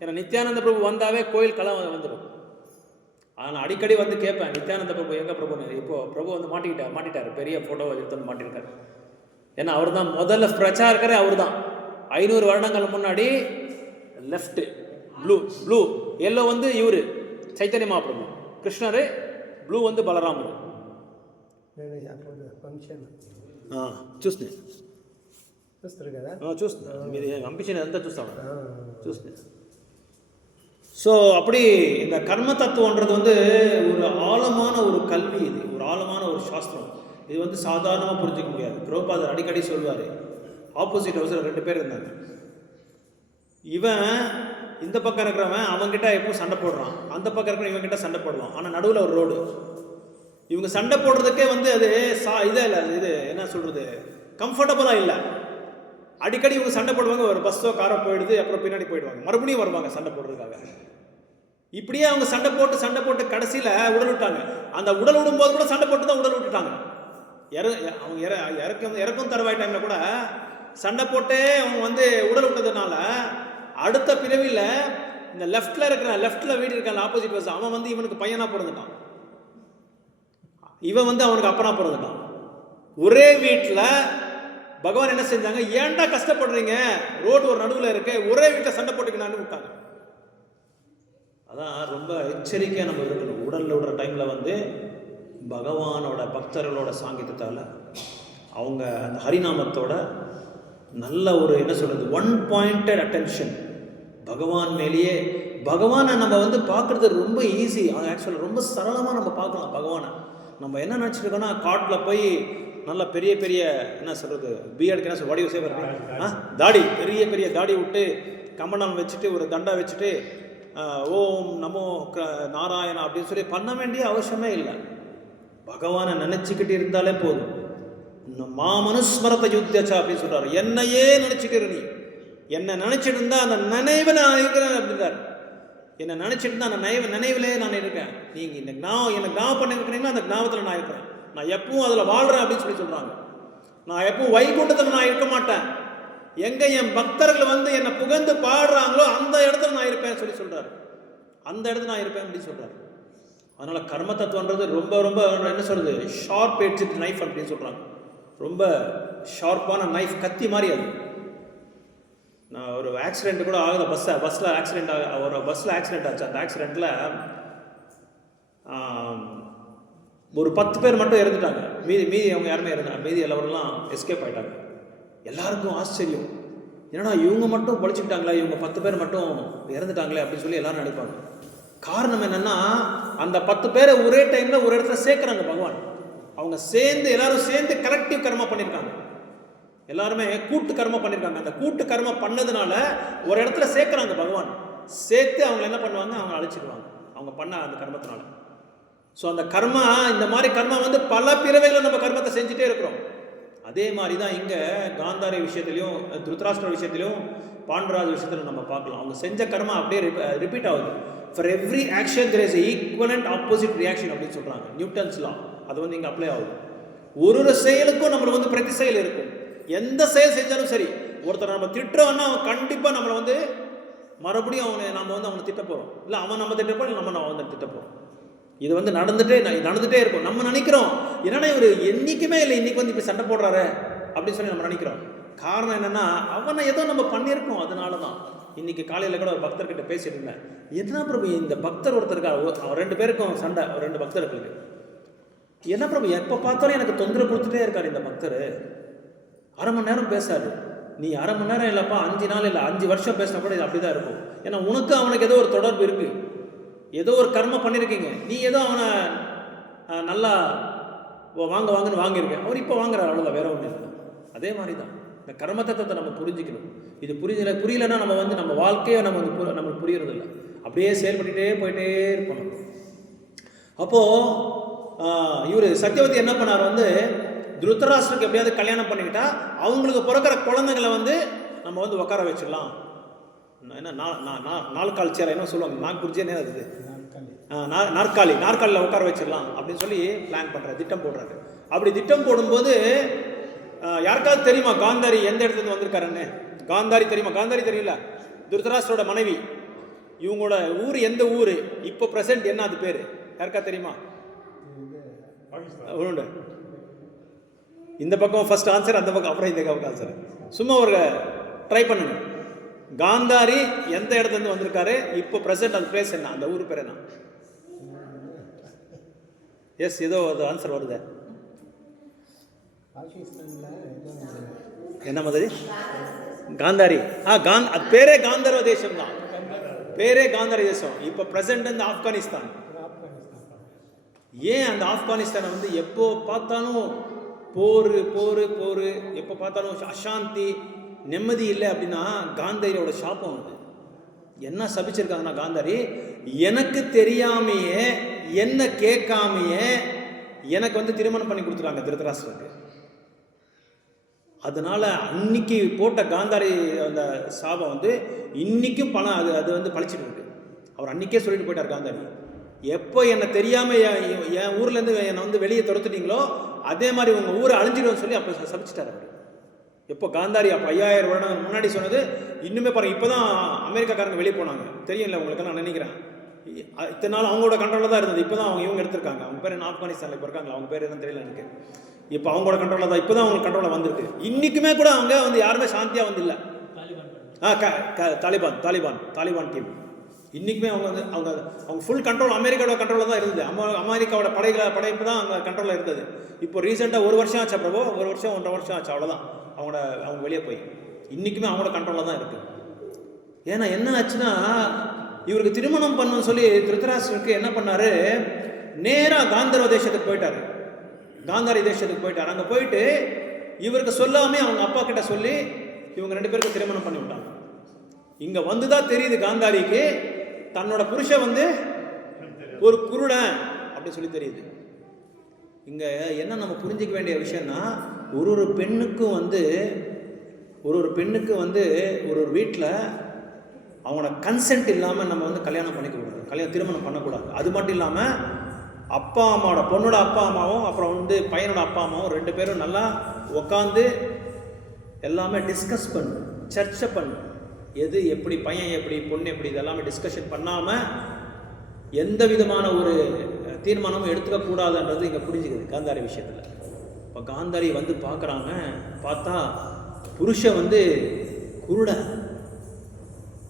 ஏன்னா நித்யானந்த பிரபு வந்தாவே கோயில் கலை வந்துடும். ஆனால் அடிக்கடி வந்து கேட்பேன், நித்யானந்த பிரபு எங்க பிரபுன்னு. இப்போ பிரபு வந்து மாட்டிட்டாரு, பெரிய போட்டோ எடுத்து வந்து மாட்டிருக்காரு. ஏன்னா அவர் தான் முதல்ல பிரச்சாரக்கரே. அவர் தான் 500 வருடங்கள் முன்னாடி லெஃப்ட் ப்ளூ எல்லோ வந்து இவரு சைத்தன்ய மகாபிரபு, கிருஷ்ணரு, ப்ளூ வந்து பலராமர். ఫంక్షన్ చూస్తే చూస్తారు కదా, చూస్తున్నా మీరు పంపించిన అంతా చూస్తాను, చూస్తున్నా. ஸோ அப்படி இந்த கர்ம தத்துவன்றது வந்து ஒரு ஆழமான ஒரு கல்வி, இது ஒரு ஆழமான ஒரு சாஸ்திரம். இது வந்து சாதாரணமாக புரிஞ்சிக்க முடியாது. பிரபுபாதர் அடிக்கடி சொல்வார், ஆப்போசிட் ஹவுஸில் 2 பேர் இருந்தாங்க. இவன் இந்த பக்கம் இருக்கிறவன் அவன்கிட்ட எப்பவும் சண்டை போடுறான், அந்த பக்கம் இருக்கிற இவன்கிட்ட சண்டை போடுவான். ஆனால் நடுவில் ஒரு ரோடு. இவங்க சண்டை போடுறதுக்கே வந்து அது இதே இல்லை, இது என்ன சொல்கிறது, கம்ஃபர்டபுளாக இல்லை. அடிக்கடி இவங்க சண்டை போடுவாங்க, ஒரு பஸ்ஸோ காரோ போயிடுது, அப்புறம் பின்னாடி போயிடுவாங்க, மறுபடியும் வருவாங்க சண்டை போடுறதுக்காக. இப்படியே அவங்க சண்டை போட்டு கடைசியில் உடல் விட்டாங்க. அந்த உடல் விடும்போது கூட சண்டை போட்டு தான் உடல் விட்டுட்டாங்க. அவங்க இறக்கும் தருவாய் டைமில் கூட சண்டை போட்டே அவங்க வந்து உடல் விட்டதுனால அடுத்த பிறவியில் இந்த லெஃப்டில் வீடு இருக்காங்க, ஆப்போசிட் பஸ், அவன் வந்து இவனுக்கு பையனாக பிறந்துட்டான், இவன் வந்து அவனுக்கு அப்பனா பிறந்துட்டான். ஒரே வீட்டில் பகவான் என்ன செஞ்சாங்க, ஏன்டா கஷ்டப்படுறீங்க, ரோடு ஒரு நடுவில் இருக்கு, ஒரே வீட்டில் சண்டை போட்டுக்கலான்னு விட்டாங்க. அதான் ரொம்ப எச்சரிக்கையாக நம்ம இருக்கணும். உடலில் விடுற டைமில் வந்து பகவானோட பக்தர்களோட சாங்கியத்தால் அவங்க அந்த ஹரிநாமத்தோட நல்ல ஒரு என்ன சொல்கிறது, ஒன் பாயிண்டட் அட்டென்ஷன் பகவான் மேலேயே. பகவானை நம்ம வந்து பார்க்குறது ரொம்ப ஈஸி, ஆக்சுவலாக ரொம்ப சரளமாக நம்ம பார்க்கலாம் பகவானை. நம்ம என்ன நினச்சிருக்கோன்னா, காட்டில் போய் நல்ல பெரிய என்ன சொல்கிறது, பிஎட்க்கு என்ன வடி சேவை தாடி, பெரிய தாடி விட்டு கமண்டலம் வச்சுட்டு ஒரு தண்டை வச்சுட்டு ஓம் நமோ நாராயணா அப்படின்னு சொல்லி பண்ண வேண்டிய அவசியமே இல்லை. பகவானை நினச்சிக்கிட்டு இருந்தாலே போதும். மாமனுஸ்மரத்தை யுத்தியச்சா அப்படின்னு சொல்கிறார். என்னையே நினச்சிட்டு நீ என்னை நினச்சிட்டு இருந்தா அந்த நினைவை நான் இருக்கிறேன் அப்படின்றார். என்னை நினச்சிட்டு இருந்தா அந்த நினைவிலே நான் இருக்கேன். நீங்கள் இந்த எனக்கு ஞாபகம் பண்ணிக்கிறீங்களா, அந்த ஞாபகத்தில் நான் இருக்கிறேன். நான் எப்பவும் அதில் வாழ்கிறேன் அப்படின்னு சொல்லி சொல்கிறாங்க. நான் எப்பவும் வைகுண்டத்தில் நான் இருக்க மாட்டேன். எங்கே என் பக்தர்கள் வந்து என்னை புகழ்ந்து பாடுறாங்களோ அந்த இடத்துல நான் இருப்பேன் சொல்லி சொல்கிறார். அந்த இடத்துல நான் இருப்பேன் அப்படின்னு சொல்கிறார். அதனால் கர்ம தத்துவன்றது ரொம்ப ரொம்ப என்ன சொல்கிறது, ஷார்ப் எட்ஜ் நைஃப் அப்படின்னு சொல்கிறாங்க. ரொம்ப ஷார்ப்பான நைஃப், கத்தி மாதிரி அது. நான் ஒரு ஆக்சிடென்ட் கூட ஆகுது, பஸ்ஸில் ஆக்சிடென்ட் ஆச்சு. அந்த ஆக்சிடெண்ட்டில் ஒரு 10 பேர் மட்டும் இறந்துட்டாங்க. மீதி அவங்க யாருமே இறந்தாங்க, மீதி எல்லாவரெல்லாம் எஸ்கேப் ஆகிட்டாங்க. எல்லாருக்கும் ஆச்சரியம், ஏன்னா இவங்க மட்டும் பொழைச்சிக்கிட்டாங்களா, இவங்க 10 பேர் மட்டும் இறந்துட்டாங்களே அப்படின்னு சொல்லி எல்லாரும் நினைப்பாங்க. காரணம் என்னென்னா, அந்த 10 பேரை ஒரே டைமில் ஒரு இடத்துல சேர்க்குறாங்க பகவான். அவங்க எல்லாரும் சேர்ந்து கலெக்டிவ் கர்மா பண்ணியிருக்காங்க. எல்லாருமே கூட்டு கர்மா பண்ணியிருக்காங்க. அந்த கூட்டு கர்மா பண்ணதுனால ஒரு இடத்துல சேர்க்குறாங்க பகவான். சேர்த்து அவங்க என்ன பண்ணுவாங்க, அவங்க அழிச்சிடுவாங்க அவங்க பண்ண அந்த கர்மத்தினால. ஸோ அந்த கர்மா, இந்த மாதிரி கர்மா வந்து பல பிறவைகளை நம்ம கர்மத்தை செஞ்சுட்டே இருக்கிறோம். அதே மாதிரி தான் இங்கே காந்தாரி விஷயத்துலையும், திருதராஷ்டிர விஷயத்திலையும், பாண்டராஜ் விஷயத்தில் நம்ம பார்க்கலாம். அவங்க செஞ்ச கர்மா அப்படியே ரிப்பீட் ஆகுது. For every action there is equivalent opposite reaction அப்படின்னு சொல்கிறாங்க, நியூட்டன்ஸ் லா. அது வந்து இங்கே அப்ளை ஆகுது. ஒரு செயலுக்கும் நம்மளுக்கு வந்து பிரதி செயல் இருக்கும். எந்த செயல் செஞ்சாலும் சரி, ஒருத்தரை நம்ம திட்டுறோன்னா அவன் கண்டிப்பாக நம்மளை வந்து மறுபடியும் அவனை திட்ட போகிறோம், இல்லை அவன் நம்ம திட்ட போகிறோம், இல்லை நம்ம வந்து திட்ட போகிறோம். இது வந்து நடந்துகிட்டே இருக்கும். நம்ம நினைக்கிறோம், என்னன்னா இவர் என்றைக்குமே இல்லை, இன்றைக்கி வந்து இப்போ சண்டை போடுறாரு அப்படின்னு சொல்லி நம்ம நினைக்கிறோம். காரணம் என்னென்னா, அவனை ஏதோ நம்ம பண்ணியிருக்கோம். அதனால தான் இன்றைக்கி காலையில் கூட ஒரு பக்தர்கிட்ட பேசிட்டு இருந்தேன். என்ன பிரபு, இந்த பக்தர் ஒருத்தருக்கார், 2 பேருக்கும் சண்டை, 2 பக்தர்களுக்கு. என்ன பிரபு, எப்போ பார்த்தாலும் எனக்கு தொந்தரவு கொடுத்துட்டே இருக்கார் இந்த பக்தர். 1/2 மணி நேரம் பேசாரு. நீ 1/2 மணி நேரம் இல்லைப்பா, 5 நாள் இல்லை 5 வருஷம் பேசினா கூட இது அப்படி தான் இருக்கும். ஏன்னா உனக்கு அவனுக்கு ஏதோ ஒரு தொடர்பு இருக்குது, ஏதோ ஒரு கர்மம் பண்ணியிருக்கீங்க. நீ ஏதோ அவனை நல்லா வாங்கன்னு வாங்கியிருக்கேன், அவர் இப்போ வாங்குறாரு, அவ்வளோதான், வேற ஒன்றும் இல்லை. அதே மாதிரி தான் இந்த கர்ம தத்துவத்தை நம்ம புரிஞ்சுக்கணும். இது புரியலைன்னா நம்ம வந்து நம்ம வாழ்க்கையை நமக்கு புரியறதில்லை. அப்படியே செயல்பட்டுட்டே போயிட்டே இருப்போம். அப்போது இவர் சத்யவதி என்ன பண்ணார் வந்து, திருத்தராஷ்டிரருக்கு எப்படியாவது கல்யாணம் பண்ணிக்கிட்டா அவங்களுக்கு பிறக்கிற குழந்தைங்களை வந்து நம்ம வந்து உட்கார வச்சிடலாம். என்ன 4 கால் சேர் என்ன சொல்லுவாங்க, நாக்புர்ஜி என்ன இருக்குது, நாற்காலியில் உட்கார வச்சிடலாம் அப்படின்னு சொல்லி பிளான் பண்ணுறாரு, திட்டம் போடுறாரு. அப்படி திட்டம் போடும்போது யாருக்காவது தெரியுமா காந்தாரி எந்த இடத்துல வந்திருக்காருன்னு? காந்தாரி தெரியுமா? காந்தாரி தெரியல, திருத்தராஷ்டிரோட மனைவி. இவங்களோட ஊர் எந்த ஊர் இப்போ பிரசன்ட் என்ன அது பேர் யாருக்கா தெரியுமா? உண்டு. இந்த பக்கம் ஃபர்ஸ்ட் ஆன்சர், அந்த பக்கம் அப்புறம் இந்த பக்கம் ஆன்சர். சும்மா ஒரு ட்ரை பண்ணுங்க. காந்தாரி எந்த இடத்துல இருந்து வந்திருக்காரு, இப்போ பிரசன்ட் அந்த பிளேஸ் என்ன, அந்த ஊர் பேர் என்ன? எஸ், ஏதோ அது ஆன்சர் வருது. என்ன மாதிரி காந்தாரி? அது பேரே காந்தர்வ தேசம் தான், பேரே காந்தாரி தேசம். இப்போ பிரசன்ட் இந்த ஆப்கானிஸ்தான். ஏன் அந்த ஆப்கானிஸ்தானை வந்து எப்போ பார்த்தாலும் போர் போர் போர், எப்போ பார்த்தாலும் அசாந்தி, நிம்மதி இல்லை அப்படின்னா காந்தாரியோட சாபம் அது. என்ன சபிச்சிருக்காங்கன்னா காந்தாரி, எனக்கு தெரியாமையே என்ன கேட்காமையே எனக்கு வந்து திருமணம் பண்ணி கொடுத்துருக்காங்க திருத்தராஷ்டிரருக்கு. அதனால அன்னைக்கு போட்ட காந்தாரி அந்த சாபம் வந்து இன்னைக்கும் பணம் அது வந்து பழிச்சிட்டு இருக்கு. அவர் அன்னைக்கே சொல்லிட்டு போயிட்டார் காந்தாரி, எப்போ என்னை தெரியாமல் என் ஊர்லேருந்து என்னை வந்து வெளியே துரத்துட்டீங்களோ அதே மாதிரி உங்கள் ஊரை அழிஞ்சிடும்னு சொல்லி அப்போ சபிச்சிட்டார் அவர். எப்போ காந்தாரி அப்போ 5000 வருடம் முன்னாடி சொன்னது இன்னுமே பாருங்கள். இப்போ தான் அமெரிக்காக்காரங்க வெளியே போனாங்க, தெரியல உங்களுக்கு, நான் நினைக்கிறேன். இத்தனை நாள் அவங்களோட கண்ட்ரோலில் தான் இருந்தது. இப்போ தான் இவங்க எடுத்திருக்காங்க. அவங்க பேர் என்ன, ஆப்கானிஸ்தானில் இப்போ இருக்காங்க, அவங்க பேர் எதுவும் தெரியல எனக்கு. இப்போ அவங்களோட கண்ட்ரோலில் தான், இப்போ தான் அவங்க கண்ட்ரோலில் வந்திருக்கு. இன்றைக்குமே கூட அவங்க வந்து யாருமே சாந்தியாக வந்து இல்லை. தாலிபான் டீம் இன்றைக்குமே அவங்க வந்து அவங்க ஃபுல் கண்ட்ரோல் அமெரிக்காவோட கண்ட்ரோலில் தான் இருந்தது. அமெரிக்காவோட படைப்பு தான் அங்கே கண்ட்ரோலில் இருந்தது. இப்போ ரீசெண்டாக 1 வருஷம் ஆச்சு, பிரபு 1 வருஷம் 1.5 வருஷம் ஆச்சு, அவ்வளோதான் அவங்க வெளியே போய். இன்றைக்குமே அவங்களோட கண்ட்ரோலில் தான் இருக்குது. ஏன்னா என்ன ஆச்சுன்னா, இவருக்கு திருமணம் பண்ணணும்னு சொல்லி திருத்தராஷ்டிரருக்கு என்ன பண்ணார், நேராக காந்தர்வ தேசத்துக்கு போயிட்டார். காந்தாரி தேசத்துக்கு போயிட்டார். அங்கே போயிட்டு இவருக்கு சொல்லாமே அவங்க அப்பா கிட்ட சொல்லி இவங்க 2 பேருக்கு திருமணம் பண்ணி விட்டாங்க. இங்கே வந்து தான் தெரியுது காந்தாரிக்கு தன்னோட புருஷன் வந்து ஒரு குருடன் அப்படின்னு சொல்லி தெரியுது. இங்கே என்ன நம்ம புரிஞ்சிக்க வேண்டிய விஷயம்னா, ஒரு பெண்ணுக்கும் வந்து ஒரு வீட்டில் அவங்களோட கன்சென்ட் இல்லாமல் நம்ம வந்து கல்யாணம் பண்ணிக்க கூடாது, திருமணம் பண்ணக்கூடாது. அது மட்டும் இல்லாமல் அப்பா அம்மாவோட, பொண்ணோட அப்பா அம்மாவும் அப்புறம் வந்து பையனோட அப்பா அம்மாவும் 2 பேரும் நல்லா உட்காந்து எல்லாமே டிஸ்கஸ் பண்ணு, சர்ச்சை பண்ணு, எது எப்படி, பையன் எப்படி, பொண்ணு எப்படி, இதெல்லாமே டிஸ்கஷன் பண்ணாமல் எந்த விதமான ஒரு தீர்மானமும் எடுத்துக்கக்கூடாதுன்றது இங்கே புரிஞ்சுக்குது காந்தாரி விஷயத்தில். இப்போ காந்தாரி வந்து பார்க்குறாங்க, பார்த்தா புருஷன் வந்து குருட.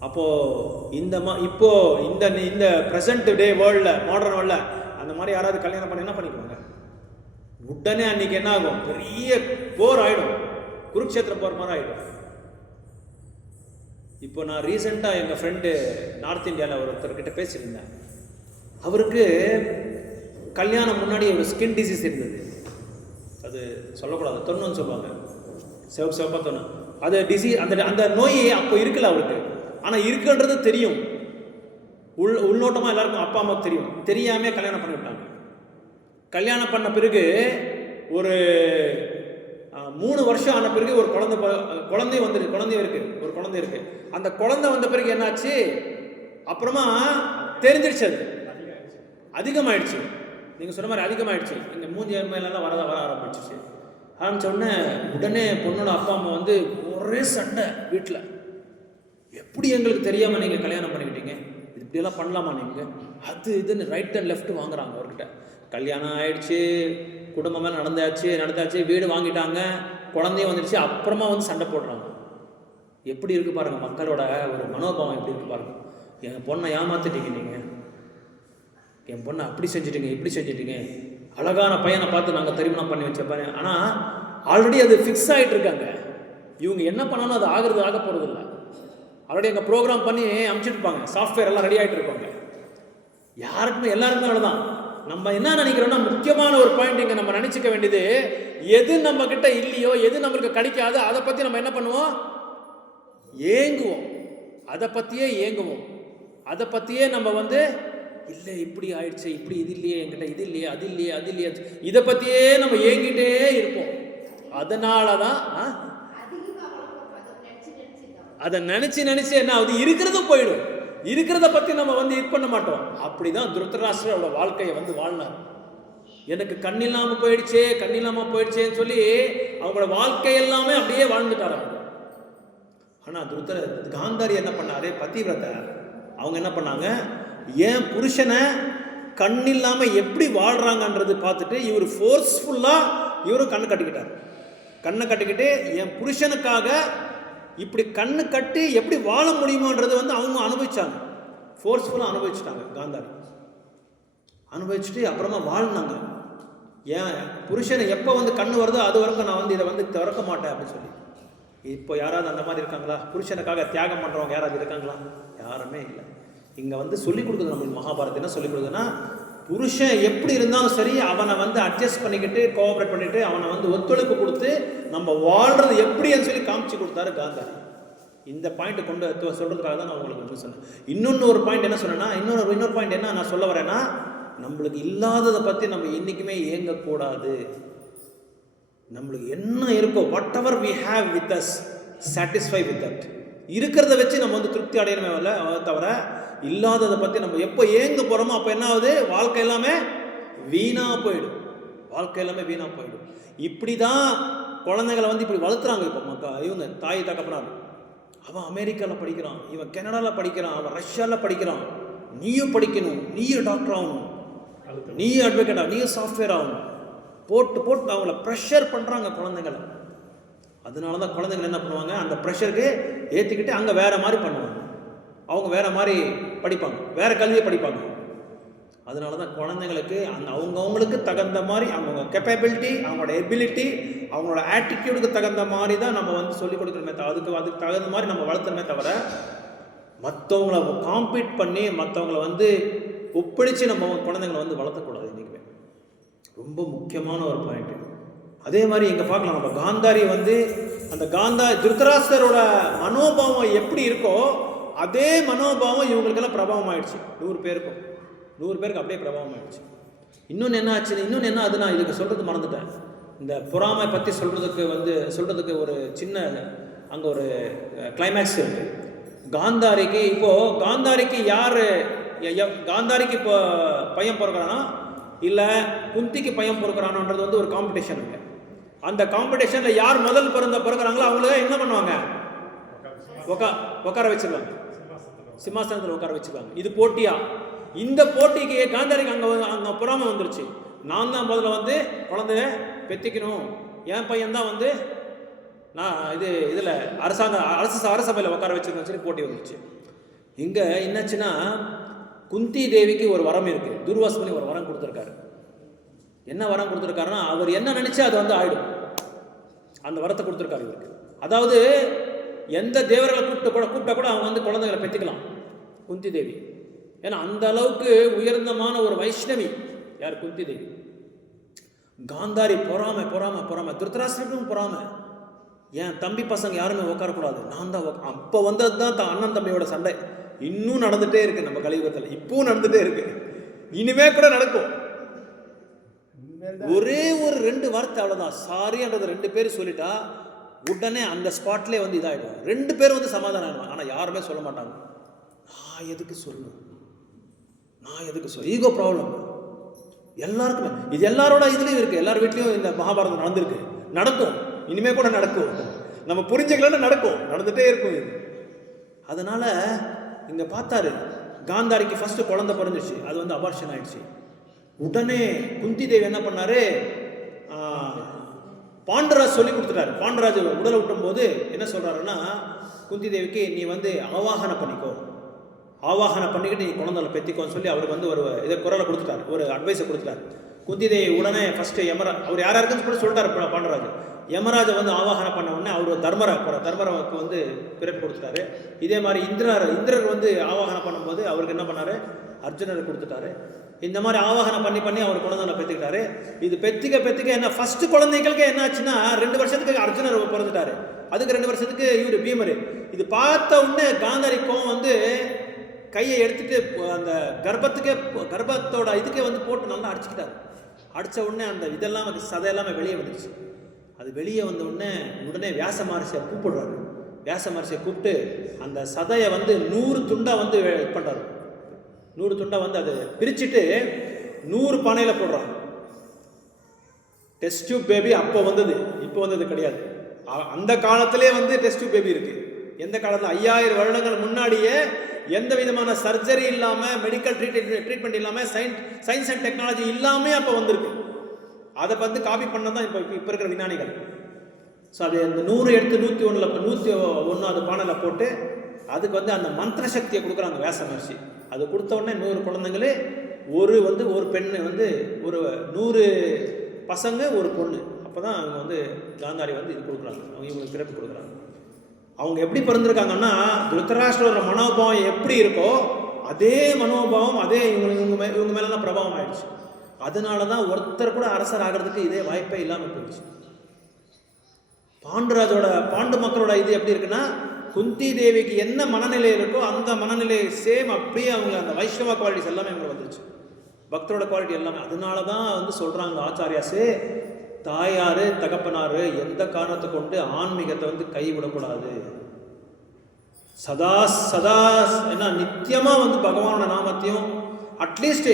அப்போது இந்த ப்ரெசன்ட் டே வேர்ல்டில், மாடர்ன் வேர்ல்டில் அந்த மாதிரி யாராவது கல்யாணம் பண்ணி என்ன பண்ணிக்குவாங்க, உடனே அன்றைக்கி என்ன ஆகும், பெரிய போர் ஆகிடும், குருக்ஷேத்திர போர் மாதிரி ஆகிடும். இப்போ நான் ரீசெண்டாக எங்கள் ஃப்ரெண்டு நார்த் இந்தியாவில் ஒருத்தர்கிட்ட பேசியிருந்தேன். அவருக்கு கல்யாணம் முன்னாடி ஒரு ஸ்கின் டிசீஸ் இருந்தது. அது சொல்லக்கூடாது, தொண்ணுன்னு சொல்லுவாங்க, சிவப்பாக தொண்ணு. அது டிசீஸ், அந்த நோய் அப்போ இருக்கல அவருக்கு. ஆனால் இருக்குன்றது தெரியும், உள்நோட்டமாக எல்லாருக்கும் அப்பா அம்மாவுக்கு தெரியும். தெரியாமல் கல்யாணம் பண்ணி விட்டாங்க. கல்யாணம் பண்ண பிறகு ஒரு 3 வருஷம் ஆன பிறகு ஒரு குழந்தை ஒரு குழந்தை இருக்கு. அந்த குழந்தை வந்த பிறகு என்னாச்சு, அப்புறமா தெரிஞ்சிடுச்சு, அது அதிகமாயிடுச்சு. நீங்கள் சொன்ன மாதிரி அதிகமாகிடுச்சு. இங்கே மூஞ்சி மேலாம் வர ஆரம்பிச்சிச்சு. ஆரம்பித்தோடனே உடனே பொண்ணோட அப்பா அம்மா வந்து ஒரே சண்டை வீட்டில். எப்படி எங்களுக்கு தெரியாமல் நீங்கள் கல்யாணம் பண்ணிக்கிட்டீங்க, இது இப்படியெல்லாம் பண்ணலாமா நீங்கள், அது இதுன்னு ரைட் அண்ட் லெஃப்ட் வாங்குறாங்க அவர்கிட்ட. கல்யாணம் ஆகிடுச்சு, குடும்பமாக நடந்தாச்சு, வீடு வாங்கிட்டாங்க, குழந்தையும் வந்துடுச்சு, அப்புறமா வந்து சண்டை போடுறாங்க. எப்படி இருக்குது பாருங்கள் மக்களோட ஒரு மனோபாவம், எப்படி இருக்குது பாருங்கள். என் பொண்ணை ஏமாற்றிட்டீங்க நீங்கள், என் பொண்ணை அப்படி செஞ்சுட்டீங்க, இப்படி செஞ்சுட்டீங்க, அழகான பையனை பார்த்து நாங்கள் திருமணம் பண்ணி வச்ச. ஆனால் ஆல்ரெடி அது ஃபிக்ஸ் ஆகிட்டு இருக்காங்க. இவங்க என்ன பண்ணாலும் அது ஆக போகிறது இல்லை. ஆல்ரெடி எங்கள் ப்ரோக்ராம் பண்ணி அனுப்பிச்சிட்ருப்பாங்க, சாஃப்ட்வேர் எல்லாம் ரெடி ஆகிட்டு இருப்பாங்க. எல்லாருக்குமே அவ்வளோதான். நம்ம என்ன நினைக்கிறோம்னா, முக்கியமான ஒரு பாயிண்ட் இங்கே நம்ம நினச்சிக்க வேண்டியது, எது நம்ம கிட்ட இல்லையோ, எது நம்மளுக்கு கிடைக்காதோ அதை பற்றி நம்ம என்ன பண்ணுவோம், ஏங்குவோம். அதை பற்றியே நம்ம வந்து இல்லை இப்படி ஆயிடுச்சு, இப்படி இது இல்லையே, என்கிட்ட இது இல்லையே, அது இல்லையே, அது இல்லையே, இதை பற்றியே நம்ம ஏங்கிட்டே இருப்போம். அதனால தான் அதை நினச்சி என்ன ஆகுது, இருக்கிறதும் போயிடும். இருக்கிறத பற்றி நம்ம இது பண்ண மாட்டோம். அப்படிதான் திருதராஷ்டிரோட வாழ்க்கையை வாழ்னார். எனக்கு கண்ணில்லாமல் போயிடுச்சேன்னு சொல்லி அவங்களோட வாழ்க்கை எல்லாமே அப்படியே வாழ்ந்துட்டார். ஆனால் காந்தாரி என்ன பண்ணாரு, பதிவிரதை, அவங்க என்ன பண்ணாங்க, ஏன் புருஷனை கண்ணில்லாமல் எப்படி வாழ்றாங்கன்றது பார்த்துட்டு இவர் ஃபோர்ஸ்ஃபுல்லாக இவரும் கண்ணை கட்டிக்கிட்டு என் புருஷனுக்காக இப்படி கண்ணு கட்டி எப்படி வாழ முடியுமோன்றது அவங்க அனுபவிச்சாங்க. ஃபோர்ஸ்ஃபுல்லாக அனுபவிச்சுட்டாங்க. காந்தாரி அனுபவிச்சுட்டு அப்புறமா வாழ்ந்தாங்க. ஏன் புருஷனை எப்போ கண்ணு வருதோ அது வரைக்கும் நான் இதை திறக்க மாட்டேன் அப்படின்னு சொல்லி. இப்போ யாராவது அந்த மாதிரி இருக்காங்களா? புருஷனுக்காக தியாகம் பண்ணுறவங்க யாராவது இருக்காங்களா? யாருமே இல்லை. இங்கே சொல்லிக் கொடுக்குது நம்மளுக்கு மகாபாரதம் என்ன சொல்லிக் கொடுக்குதுன்னா, புருஷன் எப்படி இருந்தாலும் சரி அவனை அட்ஜஸ்ட் பண்ணிக்கிட்டு கோஆப்ரேட் பண்ணிட்டு அவனை ஒத்துழைப்பு கொடுத்து நம்ம வாழ்றது எப்படின்னு சொல்லி காமிச்சு கொடுத்தாரு காந்தாரி. இந்த பாயிண்ட் கொண்டு சொல்றதுக்காக தான் நான் உங்களுக்கு சொன்னேன். இன்னொரு பாயிண்ட் என்ன சொன்னேன்னா, இன்னொரு பாயிண்ட் என்ன நான் சொல்ல வரேன்னா, நம்மளுக்கு இல்லாததை பற்றி நம்ம என்றைக்குமே ஏங்கக்கூடாது. நம்மளுக்கு என்ன இருக்கோ, whatever we have with us, satisfy with that. இருக்கிறத வச்சு நம்ம திருப்தி அடையணுமே தவிர இல்லாததை பற்றி நம்ம எப்போ ஏங்க போகிறோமோ அப்போ என்ன ஆகுது, வாழ்க்கை எல்லாமே வீணாக போயிடும். இப்படி தான் குழந்தைகளை இப்படி வளர்த்துறாங்க. இப்போ இவங்க தாய் தகப்பனார், அவன் அமெரிக்காவில் படிக்கிறான், இவன் கனடாவில் படிக்கிறான், அவன் ரஷ்யாவில் படிக்கிறான், நீயும் படிக்கணும், நீயும் டாக்டர் ஆகணும், நீயும் அட்வொகேட் ஆகணும், நீயும் சாஃப்ட்வேர் ஆகணும், போட்டு அவங்கள ப்ரெஷர் பண்ணுறாங்க குழந்தைங்களை. அதனால தான் குழந்தைகள் என்ன பண்ணுவாங்க, அந்த ப்ரெஷருக்கு ஏற்றிக்கிட்டு அங்கே வேறு மாதிரி பண்ணுவாங்க. அவங்க வேறு மாதிரி படிப்பாங்க, வேறு கல்வியை படிப்பாங்க. அதனால தான் குழந்தைங்களுக்கு அவங்கவுங்களுக்கு தகுந்த மாதிரி அவங்க கேப்பபிலிட்டி, அவங்களோட எபிலிட்டி, அவங்களோட ஆட்டிடியூடுக்கு தகுந்த மாதிரி தான் நம்ம சொல்லிக் கொடுக்கணுமே தவிர, அதுக்கு தகுந்த மாதிரி நம்ம வளர்த்துணுமே தவிர மற்றவங்கள காம்பீட் பண்ணி மற்றவங்கள ஒப்படைச்சு நம்ம குழந்தைங்களை வளர்த்தக்கூடாது. இன்றைக்குமே ரொம்ப முக்கியமான ஒரு பாயிண்ட். அதே மாதிரி இங்கே பார்க்கலாம், நம்ம காந்தாரி அந்த திருதராஷ்டிரோட மனோபாவம் எப்படி இருக்கோ அதே மனோபாவம் இவங்களுக்கெல்லாம் பிரபாவம் ஆயிடுச்சு. 100 பேருக்கு அப்படியே பிரபாவம் ஆயிடுச்சு. இன்னொன்று என்ன ஆச்சு, அது நான் இதுக்கு சொல்கிறது மறந்துட்டேன். இந்த பொறாமை பற்றி சொல்கிறதுக்கு ஒரு சின்ன அங்கே ஒரு கிளைமேக்ஸ் இருக்குது. காந்தாரிக்கு யார், காந்தாரிக்கு இப்போ பையன் பிறக்கிறானா இல்லை குந்திக்கு பையன் பிறக்கிறானோன்றது ஒரு காம்படிஷன் இருக்குது. அந்த காம்படிஷனில் யார் முதல் பிறக்கிறாங்களோ அவங்கள என்ன பண்ணுவாங்க, உட்கார வச்சிருவாங்க, சிம்மாசனத்தில் உட்கார வச்சுருவாங்க. இது போட்டியா? இந்த போட்டிக்கு காந்தாரிக்கு அங்கே பொறாமை வந்துருச்சு. நான் தான் முதல்ல குழந்தைய பெற்றிக்கணும், என் பையன் தான் நான் இதில் அரசபையில் உட்கார வச்சிருக்கேன்னு சொல்லி போட்டி வந்துருச்சு. இங்கே என்னாச்சுன்னா, குந்தி தேவிக்கு ஒரு வரம் இருக்குது. துர்வாசமணி ஒரு வரம் கொடுத்துருக்காரு. என்ன வரம் கொடுத்துருக்காருன்னா, அவர் என்ன நினச்சா அது ஆயிடும். அந்த வரத்தை கொடுத்துருக்காரு இவருக்கு. அதாவது எந்த தேவர்களை கூப்பிட்டா கூட அவங்க குழந்தைகளை பெற்றுக்கலாம் குந்தி தேவி. ஏன்னா அந்த அளவுக்கு உயர்ந்தமான ஒரு வைஷ்ணவி யார், குந்தி தேவி. காந்தாரி பொறாமை, திருதராஷ்டிரனுக்கும் பொறாமை. என் தம்பி பசங்க யாருமே உட்காரக்கூடாது, நான் தான் அப்போ வந்தது தான் அண்ணன் தம்பியோட சண்டை இன்னும் நடந்துகிட்டே இருக்கு. நம்ம கலியுகத்தில் இப்பவும் நடந்துகிட்டே இருக்கு, இனிமே கூட நடக்கும். ஒரே ஒரு 2 வார்த்தை அவ்வளோதான், சாரின்றது 2 பேர் சொல்லிட்டா உடனே அந்த ஸ்பாட்லேயே இதாகிடும். 2 பேரும் சமாதானம் ஆகிடும். ஆனால் யாருமே சொல்ல மாட்டாங்க, நான் எதுக்கு சொல்லணும். ஈகோ ப்ராப்ளம் எல்லாருக்குமே. இது எல்லாரோட இதுலேயும் இருக்குது. எல்லார் வீட்லேயும் இந்த மகாபாரதம் நடக்கும், இனிமே கூட நடக்கும். நம்ம புரிஞ்சுக்கலன்னு நடந்துகிட்டே இருக்கும் இது. அதனால் இங்கே பார்த்தாரு, காந்தாரிக்கு ஃபஸ்ட்டு குழந்தை பிறந்துச்சு, அது அபார்ஷன் ஆயிடுச்சு. உடனே குந்தி தேவி என்ன பண்ணாரு, பாண்டராஜ் சொல்லி கொடுத்துட்டாரு. பாண்டராஜ் உடலை விட்டும் போது என்ன சொல்கிறாருன்னா, குந்தி தேவிக்கு நீ ஆவாகனம் பண்ணிக்கிட்டு நீ குழந்தைகளை பெற்றிக்கோன்னு சொல்லி அவருக்கு ஒரு இதை குரலை கொடுத்துட்டாரு, ஒரு அட்வைஸை கொடுத்துட்டாரு. குந்தி தேவி உடனே ஃபஸ்ட்டு அவர் யாருக்குன்னு கூட சொல்லிட்டாரு பாண்டராஜ். யமராஜை ஆவாகனம் பண்ண உடனே அவர் தர்மராவுக்கு பிறப்பு கொடுத்துட்டாரு. இதே மாதிரி இந்திரர் ஆவாகனம் பண்ணும்போது அவருக்கு என்ன பண்ணாரு, அர்ஜுனருக்கு கொடுத்துட்டாரு. இந்த மாதிரி ஆவாகனம் பண்ணி அவர் குழந்தைகளை பெற்றுக்கிட்டாரு. இது பெற்றுக்க என்ன ஃபர்ஸ்ட் குழந்தைகளுக்கு என்ன ஆச்சுன்னா, 2 வருஷத்துக்கு அர்ஜுனர் பிறந்துட்டாரு, அதுக்கு 2 வருஷத்துக்கு இவர் பீமர். இது பார்த்த உடனே காந்தாரிக்கும் கையை எடுத்துட்டு அந்த கர்ப்பத்தோட இதுக்கே வந்து போட்டு நல்லா அடிச்சுக்கிட்டாரு. அடித்த உடனே அந்த இதெல்லாம் சதையெல்லாமே வெளியே வந்துடுச்சு. அது வெளியே வந்த உடனே வியாச மகரிஷியை கூப்பிடுறாரு. வியாச மகரிஷியை கூப்பிட்டு அந்த சதையை வந்து 100 துண்டாக வந்து இது பண்ணுறாரு. 100 துண்டாக வந்து அதை பிரிச்சுட்டு 100 பானையில் போடுறாங்க. டெஸ்ட் டியூப் பேபி அப்போ வந்தது, இப்போ வந்தது கிடையாது. அந்த காலத்திலே வந்து டெஸ்ட் டியூப் பேபி இருக்குது. எந்த காலத்தில் 5000 வருடங்கள் முன்னாடியே எந்த விதமான சர்ஜரி இல்லாமல், மெடிக்கல் ட்ரீட்மெண்ட் இல்லாமல், சயின்ஸ் அண்ட் டெக்னாலஜி இல்லாமல் அப்போ வந்திருக்கு. அதை வந்து காப்பி பண்ண தான் இப்போ இருக்கிற விஞ்ஞானிகள். ஸோ அது அந்த 100 எடுத்து 101 பானையில் போட்டு அதுக்கு வந்து அந்த மந்திர சக்தியை கொடுக்குறாங்க வியாச மகர்ஷி. அது கொடுத்த உடனே 100 குழந்தைங்களே ஒரு பெண்ணு வந்து 100 பசங்க ஒரு பொண்ணு. அப்போ தான் அவங்க வந்து காந்தாரி வந்து இது கொடுக்குறாங்க, அவங்க இவங்களுக்கு பிறப்பு கொடுக்குறாங்க. அவங்க எப்படி பிறந்திருக்காங்கன்னா, திருத்தராஷ்டிரோட மனோபாவம் எப்படி இருக்கோ அதே மனோபாவம் அதே இவங்க மேலாம் பிரபாவம் ஆயிடுச்சு. அதனால தான் ஒருத்தர் கூட அரசர் ஆகிறதுக்கு இதே வாய்ப்பே இல்லாமல் போயிடுச்சு. பாண்டு மக்களோட இது எப்படி இருக்குன்னா, குந்தி தேவிக்கு என்ன மனநிலை இருக்கோ அந்த மனநிலை சேம் அப்படியே அவங்க அந்த வைஷ்ணவ குவாலிட்டிஸ் எல்லாமே அவங்க வந்துருச்சு, பக்தரோட குவாலிட்டி எல்லாமே. அதனால தான் வந்து சொல்கிறாங்க ஆச்சாரியாஸு, தாயார் தகப்பனார் எந்த காரணத்தை கொண்டு ஆன்மீகத்தை வந்து கைவிடக்கூடாது. சதா என்ன நித்தியமாக வந்து பகவானோட நாமத்தையும் அட்லீஸ்ட்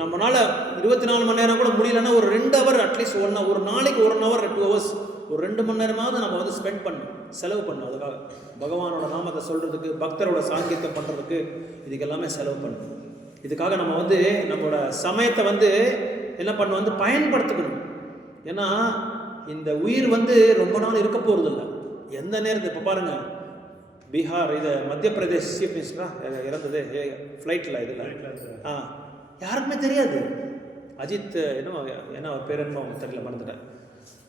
நம்மளால 24 மணி நேரம் கூட முடியலன்னா ஒரு 2 ஹவர் அட்லீஸ்ட் ஒரு நாளைக்கு 1 ஹவர் 2 ஹவர்ஸ் ஒரு 2 மணி நேரமாவது நம்ம வந்து ஸ்பெண்ட் பண்ணணும், செலவு பண்ணணும். அதுக்காக பகவானோட நாமத்தை சொல்கிறதுக்கு, பக்தரோட சாங்கியத்தை பண்ணுறதுக்கு, இதுக்கு எல்லாமே செலவு பண்ணணும். இதுக்காக நம்ம வந்து நம்மளோட சமயத்தை வந்து என்ன பண்ணணும், வந்து பயன்படுத்திக்கணும். ஏன்னா இந்த உயிர் வந்து ரொம்ப நாள் இருக்க போகிறதில்ல, எந்த நேரத்தில். இப்போ பாருங்கள், பீகார் இது மத்திய பிரதேஷ் சீஃப் மினிஸ்டராக இறந்தது ஃப்ளைட்டில், இதில் யாருக்குமே தெரியாது. அஜித் என்ன அவர் பேர் என்ன தெரியல, மறந்துட்டார்.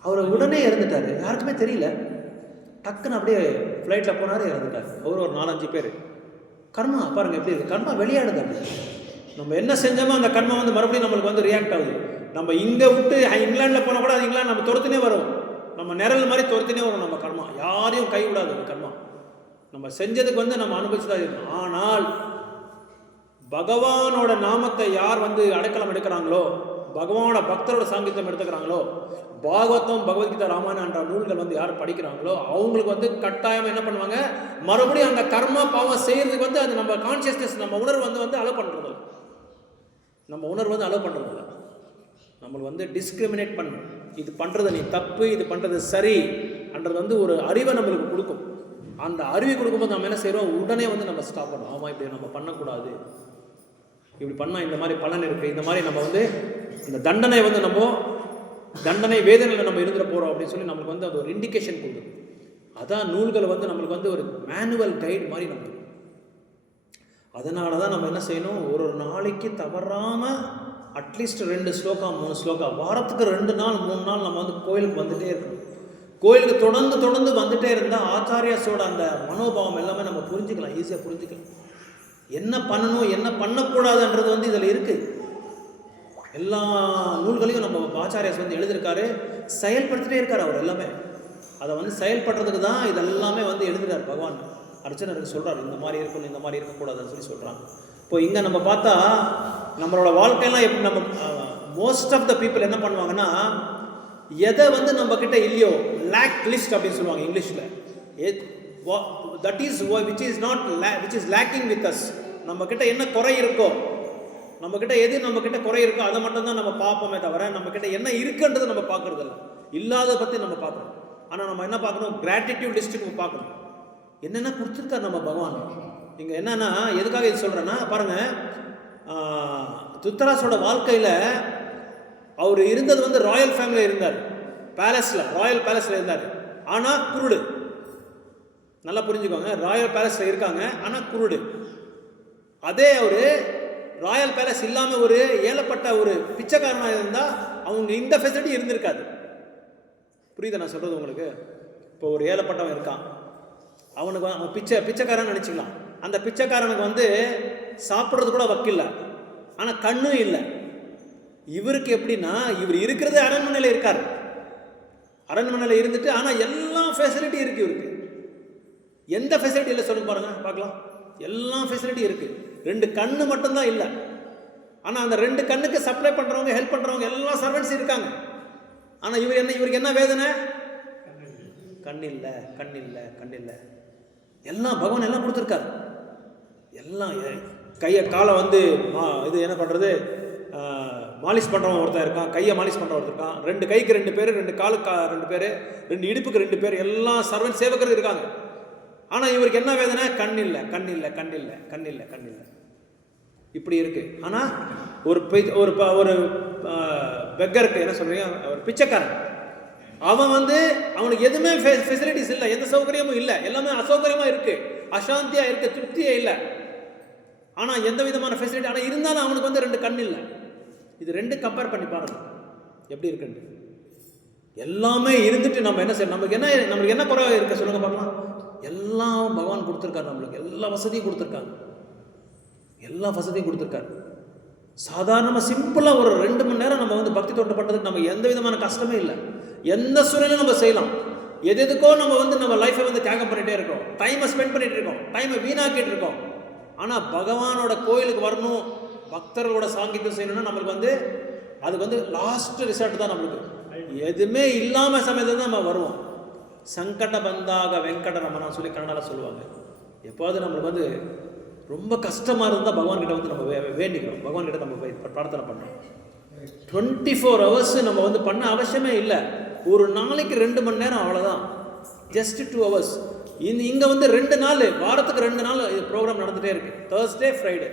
அவர் உடனே இறந்துட்டார், யாருக்குமே தெரியல. டக்குன்னு அப்படியே ஃப்ளைட்டில் போனார், இறந்துட்டார். அவர் ஒரு 4-5 பேர். கர்மா பாருங்கள் எப்படி இருக்குது, கர்மா வெளியாடுது. நம்ம என்ன செஞ்சோமோ அந்த கர்மா வந்து மறுபடியும் நம்மளுக்கு வந்து ரியாக்ட் ஆகுது. நம்ம இங்கே விட்டு இங்கிலாண்டில் போனால் கூட அது இங்கிலாந்து நம்ம துரத்துனே வரும், நம்ம நிரல் மாதிரி துரத்துனே வரும். நம்ம கர்மா யாரையும் கைவிடாது. கர்மா நம்ம செஞ்சதுக்கு வந்து நம்ம அனுபவிச்சு தான் இருக்கணும். ஆனால் பகவானோட நாமத்தை யார் வந்து அடைக்கலம் எடுக்கிறாங்களோ, பகவானோட பக்தரோட சாங்கியத்தை எடுத்துக்கிறாங்களோ, பாகவதம் பகவத்கீதா ராமாயணம் என்ற நூல்கள் வந்து யார் படிக்கிறாங்களோ அவங்களுக்கு வந்து கட்டாயமாக என்ன பண்ணுவாங்க, மறுபடியும் அந்த கர்மா பாவம் செய்யறதுக்கு வந்து அது நம்ம கான்சியஸ்னஸ், நம்ம உணர்வு வந்து அலோ பண்ணுறது, நம்ம உணர்வு வந்து அலோ பண்ணுறதில்ல. நம்மளுக்கு வந்து டிஸ்கிரிமினேட் பண்ணணும். இது பண்ணுறது நீ தப்பு, இது பண்ணுறது சரி என்றது வந்து ஒரு அறிவை நம்மளுக்கு கொடுக்கும். அந்த அறிவை கொடுக்கும்போது நம்ம என்ன செய்கிறோம், உடனே வந்து நம்ம ஸ்டாப் பண்ணணும். ஆமாம், இப்படி நம்ம பண்ணக்கூடாது, இப்படி பண்ணால் இந்த மாதிரி பலன் இருக்குது, இந்த மாதிரி நம்ம வந்து இந்த தண்டனை வந்து தண்டனை வேதனையில் நம்ம இருந்துட போகிறோம் அப்படின்னு சொல்லி நம்மளுக்கு வந்து அது ஒரு இண்டிகேஷன் கொடுக்கும். அதான் நூல்கள் வந்து நம்மளுக்கு வந்து ஒரு மேனுவல் கைடு மாதிரி நம்மளுக்கு. அதனால தான் நம்ம என்ன செய்யணும், ஒரு நாளைக்கு தவறாமல் அட்லீஸ்ட் 2 ஸ்லோகா 3 ஸ்லோகா, வாரத்துக்கு 2 நாள் 3 நாள் நம்ம வந்து கோயிலுக்கு வந்துகிட்டே இருக்கணும். கோயிலுக்கு தொடர்ந்து வந்துகிட்டே இருந்தால் ஆச்சாரியாஸோட அந்த மனோபாவம் எல்லாமே நம்ம புரிஞ்சுக்கலாம், ஈஸியாக புரிஞ்சுக்கலாம். என்ன பண்ணணும் என்ன பண்ணக்கூடாதுன்றது வந்து இதில் இருக்குது. எல்லா நூல்களையும் நம்ம ஆச்சாரியாஸ் வந்து எழுதியிருக்காரு, செயல்படுத்திட்டே இருக்கார் அவர் எல்லாமே. அதை வந்து செயல்படுறதுக்கு தான் இதெல்லாமே வந்து எழுதுகிறார் பகவான். அர்ச்சனருக்கு சொல்கிறார், இந்த மாதிரி இருக்கணும், இந்த மாதிரி இருக்கக்கூடாதுன்னு சொல்லி சொல்கிறாங்க. இப்போ இங்கே நம்ம பார்த்தா நம்மளோட வாழ்க்கையெல்லாம் எப்படி, நம்ம மோஸ்ட் ஆஃப் த பீப்புள் என்ன பண்ணுவாங்கன்னா, எதை வந்து நம்ம கிட்ட இல்லையோ லேக் லிஸ்ட் அப்படின்னு சொல்லுவாங்க இங்கிலீஷில். That is which is lacking with us. நம்ம கிட்ட என்ன குறை இருக்கோ, நம்ம கிட்ட குறை இருக்கோ அதை மட்டும் தான் நம்ம பார்ப்போமே தவிர நம்ம கிட்ட என்ன இருக்குன்றதை நம்ம பார்க்கறது இல்லை, இல்லாத பற்றி நம்ம பார்க்கணும். ஆனால் நம்ம என்ன பார்க்கணும், கிராட்டிடியூட் லிஸ்ட்டு நம்ம பார்க்கணும். என்னென்ன கொடுத்துருக்காரு நம்ம பகவான். இங்கே என்னன்னா, எதுக்காக இது சொல்கிறேன்னா, பாருங்கள், துத்தராசோட வாழ்க்கையில் அவர் இருந்தது வந்து ராயல் ஃபேமிலியில் இருந்தார், ராயல் பேலஸில் இருந்தார். ஆனால் குருடு, நல்லா புரிஞ்சுக்கோங்க, ராயல் பேலஸில் இருக்காங்க ஆனால் குருடு. அதே அவர் ராயல் பேலஸ் இல்லாமல் ஒரு ஏழப்பட்ட ஒரு பிச்சைக்காரனாக இருந்தால் அவங்க இந்த ஃபெசிலிட்டி இருந்திருக்காது. புரியுதா நான் சொல்கிறது உங்களுக்கு? இப்போ ஒரு ஏழப்பட்டவன் இருக்கான், அவனுக்கு அவன் பிச்சைக்காரன் நினச்சிக்கலாம். அந்த பிச்சைக்காரனுக்கு வந்து சாப்பிட்றது கூட வக்கில்லை, ஆனால் கண்ணும் இல்லை. இவருக்கு எப்படின்னா, இவர் இருக்கிறது அரண்மனையில் இருக்கார், அரண்மனையில் இருந்துட்டு ஆனால் எல்லா ஃபெசிலிட்டி இருக்குது இவருக்கு. எந்த ஃபெசிலிட்டி இல்லை சொல்லுங்க பாருங்க பார்க்கலாம், எல்லா ஃபெசிலிட்டி இருக்குது. 2 கண்ணு மட்டும்தான் இல்லை. ஆனால் அந்த 2 கண்ணுக்கு சப்ளை பண்ணுறவங்க, ஹெல்ப் பண்ணுறவங்க எல்லா சர்வெண்ட்ஸ் இருக்காங்க. ஆனால் இவருக்கு என்ன வேதனை? கண் இல்லை, கண் இல்லை, கண் இல்லை. எல்லாம் பகவான் எல்லாம் கொடுத்துருக்காரு. எல்லாம் கையை காலை வந்து இது என்ன பண்ணுறது, மாலிஷ் பண்ணுறவன் ஒருத்தன் இருக்கான், கையை மாலிஷ் பண்ணுறவன் ஒருத்தர் இருக்கான், 2 கைக்கு 2 பேர், 2 காலுக்கு 2 பேர், 2 இடுப்புக்கு 2 பேர், எல்லாம் சர்வெண்ட் சேவகர்கள் இருக்காங்க. ஆனால் இவருக்கு என்ன வேதனை? கண் இல்லை, கண் இல்லை, கண் இல்லை, கண் இல்லை, கண் இல்லை. இப்படி இருக்கு. ஆனால் ஒரு பெக்கருக்கு என்ன சொல்றீங்க, ஒரு பிச்சைக்காரன், அவன் வந்து அவனுக்கு எதுவுமே ஃபெசிலிட்டிஸ் இல்லை, எந்த சௌகரியமும் இல்லை, எல்லாமே அசௌகரியமா இருக்கு, அசாந்தியா இருக்கு, திருப்தியே இல்லை. ஆனால் எந்த விதமான ஃபெசிலிட்டி, ஆனால் இருந்தாலும் அவனுக்கு வந்து 2 கண் இல்லை. இது 2 கம்பேர் பண்ணி பாருங்க எப்படி இருக்குன்னு. எல்லாமே இருந்துட்டு நம்ம என்ன செய்யணும்? நம்மளுக்கு என்ன குறைவாக இருக்க சொல்லுங்க பார்க்கலாம். எல்லாம் பகவான் கொடுத்துருக்காரு, நம்மளுக்கு எல்லா வசதியும் கொடுத்துருக்காங்க, எல்லா வசதியும் கொடுத்துருக்காரு. சாதாரணமாக சிம்பிளாக ஒரு 2 மணி நேரம் நம்ம வந்து பக்தி தொண்டு பண்ணுறதுக்கு நம்ம எந்த விதமான கஷ்டமே இல்லை. எந்த சூழ்நிலையும் நம்ம செய்யலாம். எதுக்கோ நம்ம வந்து நம்ம லைஃப்பை வந்து தியாகம் பண்ணிகிட்டே இருக்கோம், டைமை ஸ்பெண்ட் பண்ணிகிட்டு இருக்கோம், டைமை வீணாக்கிட்டு இருக்கோம். ஆனால் பகவானோட கோயிலுக்கு வரணும், பக்தர்களோட சாங்கித்யம் செய்யணும்னா நம்மளுக்கு வந்து அதுக்கு வந்து லாஸ்ட் ரிசல்ட் தான். நம்மளுக்கு எதுவுமே இல்லாமல் சமயத்தில் தான் நம்ம வருவோம். சங்கட பந்தாக வெங்கட ரமணான்னு சொல்லி கன்னடாவில் சொல்லுவாங்க. எப்போது நம்மளுக்கு வந்து ரொம்ப கஷ்டமாக இருந்தால் பகவான்கிட்ட வந்து நம்ம வேண்டிக்கிறோம், பகவான்கிட்ட நம்ம போய் பிரார்த்தனை பண்ணுறோம். 24 hours நம்ம வந்து பண்ண அவசியமே இல்லை. ஒரு நாளைக்கு 2 மணி நேரம், அவ்வளோதான், ஜஸ்ட் 2 hours. இங்கே வந்து 2 நாள், வாரத்துக்கு 2 நாள் ப்ரோக்ராம் நடந்துகிட்டே இருக்குது. தேர்ஸ்டே ஃப்ரைடே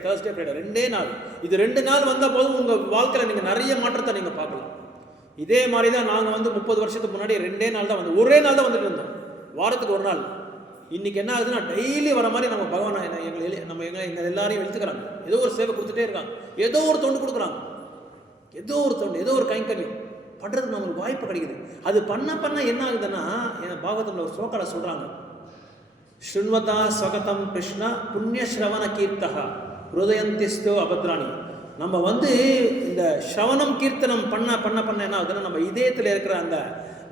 2 நாள். இது 2 நாள் வந்தால் போதும், உங்கள் வாழ்க்கையில் நீங்கள் நிறைய மாற்றத்தை நீங்கள் பார்க்கலாம். இதே மாதிரி தான் நாங்கள் வந்து 30 வருஷத்துக்கு முன்னாடி 2 நாள் தான் வந்து, ஒரே நாள் தான் வந்துட்டு இருந்தோம், வாரத்துக்கு 1 நாள். இன்றைக்கி என்ன ஆகுதுன்னா டெய்லி வர மாதிரி நம்ம பகவான் எங்கள் எல்லாரையும் எழுத்துக்கிறாங்க. ஏதோ ஒரு சேவை கொடுத்துட்டே இருக்காங்க, ஏதோ ஒரு தொண்டு கொடுக்குறாங்க, ஏதோ ஒரு தொண்டு, ஏதோ ஒரு கைங்கரியம் பண்ணுறதுக்கு நம்மளுக்கு வாய்ப்பு கிடைக்குது. அது பண்ண என்ன ஆகுதுன்னா, என் பாகவதத்தில் ஒரு ஸ்லோகால சொல்கிறாங்க, ஸ்ருண்வதா ஸ்வகதம் கிருஷ்ணா புண்ணிய ஸ்ரவண கீர்த்தகா ஹிருதயந்திஸ்தோ அபத்ராணி. நம்ம வந்து இந்த ஸ்ரவணம் கீர்த்தனம் பண்ண என்ன ஆகுதுன்னா, நம்ம இதயத்தில் இருக்கிற அந்த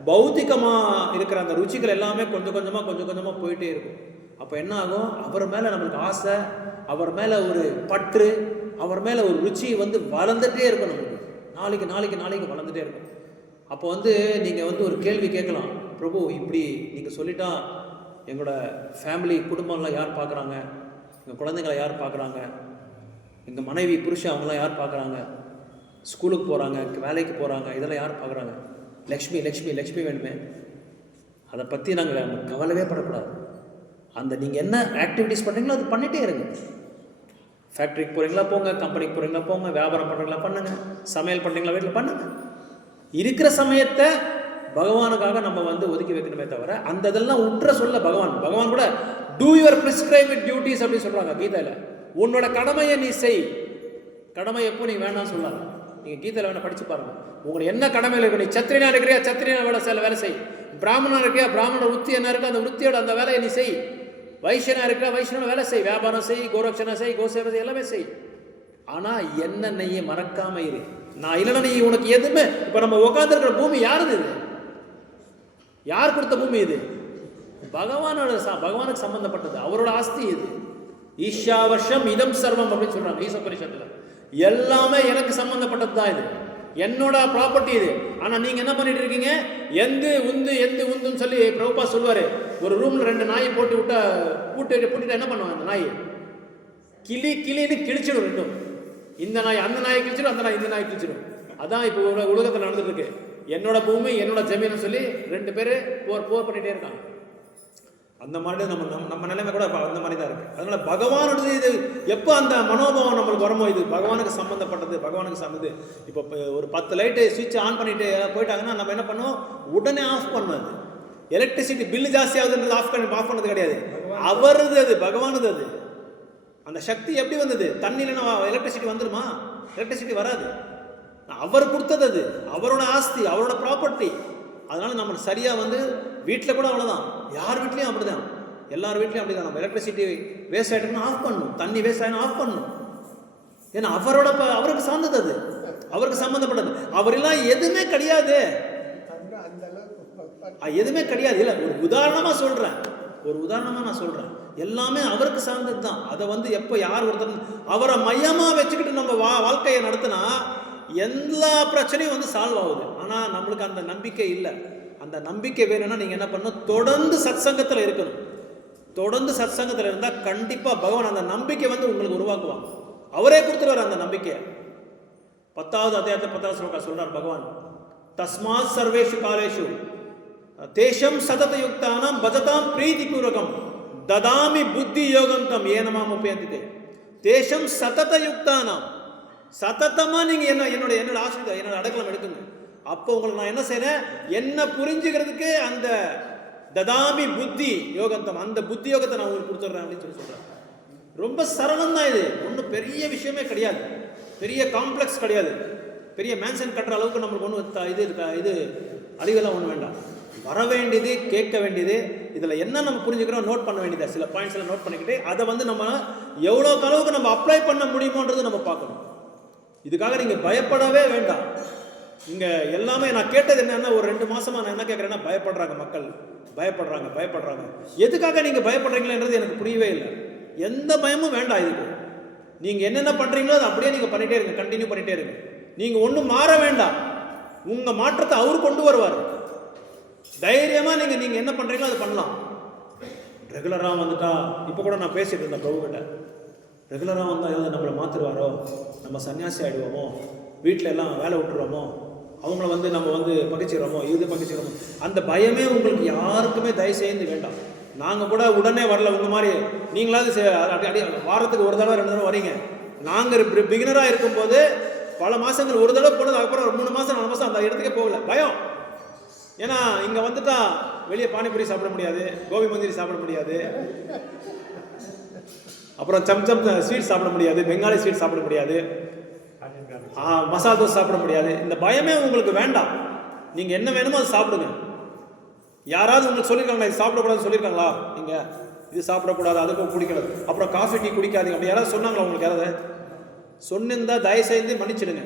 பௌத்திகமாக இருக்கிற அந்த ருச்சிகள் எல்லாமே கொஞ்சம் கொஞ்சமாக போயிட்டே இருக்கும். அப்போ என்ன ஆகும், அவர் மேலே நம்மளுக்கு ஆசை, அவர் மேலே ஒரு பற்று, அவர் மேலே ஒரு ருச்சி வந்து வளர்ந்துட்டே இருக்கும். நம்மளுக்கு நாளைக்கு வளர்ந்துட்டே இருக்கும். அப்போ வந்து நீங்கள் வந்து ஒரு கேள்வி கேட்கலாம், பிரபு இப்படி நீங்கள் சொல்லிட்டா எங்களோட ஃபேமிலி குடும்பம்லாம் யார் பார்க்குறாங்க, எங்கள் குழந்தைங்களை யார் பார்க்குறாங்க, எங்கள் மனைவி புருஷன் அவங்களாம் யார் பார்க்குறாங்க, ஸ்கூலுக்கு போகிறாங்க, வேலைக்கு போகிறாங்க, இதெல்லாம் யார் பார்க்குறாங்க, லக்ஷ்மி வேணுமே. அதை பற்றி நாங்கள் கவலையே படக்கூடாது. அந்த நீங்கள் என்ன ஆக்டிவிட்டீஸ் பண்ணுறீங்களோ அது பண்ணிகிட்டே இருங்க. ஃபேக்ட்ரிக்கு போகிறீங்களா போங்க, கம்பெனிக்கு போகிறீங்களா போங்க, வியாபாரம் பண்ணுறீங்களா பண்ணுங்கள், சமையல் பண்ணுறீங்களா வீட்டில் பண்ணுங்கள். இருக்கிற சமயத்தை பகவானுக்காக நம்ம வந்து ஒதுக்கி வைக்கணுமே தவிர அந்த இதெல்லாம் உற்ற சொல்ல பகவான் கூட டூ யுவர் பிரிஸ்கிரைப்ட் டியூட்டிஸ் அப்படின்னு சொல்கிறாங்க கீதையில். உன்னோட கடமையை நீ செய். கடமை எப்போ நீ வேணாம்னு சொல்லாங்க. நீங்கள் கீதையில் வேணால் படித்து பாருங்கள். உங்களுக்கு என்ன கடமையில் இருக்கு, நீ சத்திரியனா இருக்கிறியா சத்திரியனா வேலை செய், பிராமணனா இருக்கியா பிராமண விருத்தி என்ன இருக்கோ அந்த விருத்தியோட அந்த வேலையை நீ செய், வைஷ்யனா இருக்கிற வைஷ்யனோட வேலை செய், வியாபாரம் செய், கோரக்ஷனா செய், கோசேவை செய், எல்லாமே செய். ஆனால் என்ன நெய்யை மறக்காம இரு. நான் இல்லைன்னா நீ உனக்கு எதுவுமே. இப்போ நம்ம உட்காந்துருக்கிற பூமி யாருது? இது யார் கொடுத்த பூமி? இது பகவானுக்கு சம்பந்தப்பட்டது, அவரோட ஆஸ்தி இது. ஈஷாவர்ஷம் இதம் சர்வம் அப்படின்னு சொல்றாங்க ஈசோபனிஷத்துல. எல்லாமே எனக்கு சம்பந்தப்பட்டது தான், இது என்னோட ப்ராப்பர்ட்டி இது. ஆனால் நீங்கள் என்ன பண்ணிட்டு இருக்கீங்க, எந்து உந்துன்னு சொல்லி பிரபுபா சொல்லுவார். ஒரு ரூமில் 2 நாயை போட்டு விட்டா பூட்டிட்டு என்ன பண்ணுவாங்க, அந்த நாய் கிளின்னு கிழிச்சிடும். 2 இந்த நாய் அந்த நாயை கிழிச்சிடும், அந்த நாய் இந்த நாயை கிழிச்சிடும். அதான் இப்போ உலகத்தில் நடந்துட்டு இருக்கு. என்னோட பூமி என்னோட ஜமீன்னு சொல்லி 2 பேர் போர் பண்ணிகிட்டே இருக்காங்க. அந்த மாதிரி நம்ம நிலைமை கூட அந்த மாதிரி தான் இருக்குது. அதனால் பகவானோடது இது எப்போ அந்த மனோபாவம் நம்மளுக்கு வருமோ, இது பகவானுக்கு சம்மந்தப்பட்டது, பகவானுக்கு சம்மந்தது. இப்போ ஒரு 10 லைட்டு சுவிட்ச் ஆன் பண்ணிட்டு போயிட்டாங்கன்னா நம்ம என்ன பண்ணுவோம், உடனே ஆஃப் பண்ணுவது. எலக்ட்ரிசிட்டி பில்லு ஜாஸ்தி ஆகுதுன்றது ஆஃப் பண்ணது கிடையாது, அவருது, அது பகவானது. அது அந்த சக்தி எப்படி வந்தது? தண்ணியில் நம்ம எலக்ட்ரிசிட்டி வந்துருமா? எலக்ட்ரிசிட்டி வராது. அவர் கொடுத்தது, அது அவரோட ஆஸ்தி, அவரோட ப்ராப்பர்ட்டி. அதனால நம்ம சரியாக வந்து வீட்டில் கூட அவ்வளோதான், யார் வீட்லேயும் அப்படி தான், எல்லார் வீட்லேயும் அப்படி தான். நம்ம எலக்ட்ரிசிட்டி வேஸ்ட் ஆகிட்டுனா ஆஃப் பண்ணணும், தண்ணி வேஸ்ட் ஆகினா ஆஃப் பண்ணணும். ஏன்னா அவருக்கு சார்ந்தது, அது அவருக்கு சம்மந்தப்பட்டது. அவரெல்லாம் எதுவுமே கிடையாது, எதுவுமே கிடையாது. இல்லை, ஒரு உதாரணமாக நான் சொல்கிறேன். எல்லாமே அவருக்கு சார்ந்தது தான். அதை வந்து எப்போ யார் ஒருத்தர் அவரை மையமாக வச்சுக்கிட்டு நம்ம வாழ்க்கையை நடத்தினா எல்லா பிரச்சனையும் வந்து சால்வ் ஆகுது. ஆனால் நம்மளுக்கு அந்த நம்பிக்கை இல்லை. அந்த நம்பிக்கை வேணும்னா நீங்கள் என்ன பண்ணணும், தொடர்ந்து சத்சங்கத்தில் இருக்கணும். தொடர்ந்து சத்சங்கத்தில் இருந்தால் கண்டிப்பாக பகவான் அந்த நம்பிக்கை வந்து உங்களுக்கு உருவாக்குவாங்க. அவரே கொடுத்துருவார் அந்த நம்பிக்கையை. 10வது அத்தியாயத்தில் 10வது ஸ்லோகம் சொல்றார் பகவான், தஸ்மாத் சர்வேஷு காலேஷு தேஷம் சதத யுக்தானாம் பஜதாம் பிரீதி பூர்வகம் ததாமி புத்தி யோகந்தம் ஏனமாம் உபயந்திதே. தேஷம் சதத யுக்தானாம், சதத்தமா நீங்க என்னோட ஆசிரியர் என்னோட அடக்கலம் எடுக்குங்க. அப்போ உங்களுக்கு நான் என்ன செய்யறேன், என்ன புரிஞ்சுக்கிறதுக்கு அந்த ததாமி புத்தி யோகந்தம், அந்த புத்தி யோகத்தை நான் உங்களுக்கு கொடுத்துட்றேன் அப்படின்னு சொல்றேன். ரொம்ப சரளம் தான் இது, ஒன்றும் பெரிய விஷயமே கிடையாது, பெரிய காம்ப்ளெக்ஸ் கிடையாது, பெரிய மேன்சன் கட்டுற அளவுக்கு நம்மளுக்கு ஒன்றும் இது அறிவெல்லாம் ஒன்றும் வேண்டாம். வர வேண்டியது, கேட்க வேண்டியது, இதில் என்ன நம்ம புரிஞ்சுக்கிறோம் நோட் பண்ண வேண்டியது, சில பாயிண்ட்ஸ் எல்லாம் நோட் பண்ணிக்கிட்டு அதை வந்து நம்ம எவ்வளோ அளவுக்கு நம்ம அப்ளை பண்ண முடியுமோன்றது நம்ம பார்க்கணும். இதுக்காக நீங்கள் பயப்படவே வேண்டாம். இங்கே எல்லாமே நான் கேட்டது என்னன்னா, ஒரு 2 மாசமா நான் என்ன கேட்குறேன்னா, பயப்படுறாங்க மக்கள், பயப்படுறாங்க. எதுக்காக நீங்கள் பயப்படுறீங்களேன்றது எனக்கு புரியவே இல்லை. எந்த பயமும் வேண்டாம். இதுக்கு நீங்கள் என்னென்ன பண்ணுறீங்களோ அதை அப்படியே நீங்கள் பண்ணிகிட்டே இருங்க, கண்டினியூ பண்ணிகிட்டே இருங்க. நீங்கள் ஒன்றும் மாற வேண்டாம். உங்கள் மாற்றத்தை அவர் கொண்டு வருவார். தைரியமாக நீங்கள் என்ன பண்ணுறீங்களோ அதை பண்ணலாம். ரெகுலராக வந்துட்டா, இப்போ கூட நான் பேசிகிட்டு இருந்தேன் பிரபுக்கிட்ட, ரெகுலராக வந்தால் எதாவது நம்மளை மாற்றிடுவாரோ, நம்ம சன்னியாசி ஆகிடுவோமோ, வீட்டில் எல்லாம் வேலை விட்டுருவோமோ, அவங்கள வந்து நம்ம வந்து பகிச்சிடுறோமோ, பகிச்சிடுறோமோ, அந்த பயமே உங்களுக்கு யாருக்குமே தயவு செய்து வேண்டாம். நாங்கள் கூட உடனே வரல, உங்கள் மாதிரி நீங்களாவது வாரத்துக்கு ஒரு தடவை 2 தடவை வரீங்க. நாங்கள் பிகினராக இருக்கும்போது பல மாதங்கள் ஒரு தடவை போனது, அதுக்கப்புறம் 3 மாதம் 4 மாதம் அந்த இடத்துக்கே போகல, பயம். ஏன்னா இங்கே வந்துட்டா வெளியே பானிபூரி சாப்பிட முடியாது, கோபி மந்திரி சாப்பிட முடியாது, அப்புறம் சம்சம் ஸ்வீட் சாப்பிட முடியாது, பெங்காலி ஸ்வீட் சாப்பிட முடியாது, மசாலா தோசை சாப்பிட முடியாது. இந்த பயமே உங்களுக்கு வேண்டாம். நீங்கள் என்ன வேணுமோ அதை சாப்பிடுங்க. யாராவது உங்களுக்கு சொல்லியிருக்காங்களா இது சாப்பிடக்கூடாதுன்னு சொல்லியிருக்காங்களா? நீங்கள் இது சாப்பிடக்கூடாது, அதுக்கும் குடிக்கிறது, அப்புறம் காஃபி டீ குடிக்காதீங்க அப்படி யாராவது சொன்னாங்களா உங்களுக்கு? யாராவது சொன்னிருந்தால் தயவுசெய்து மன்னிச்சிடுங்க.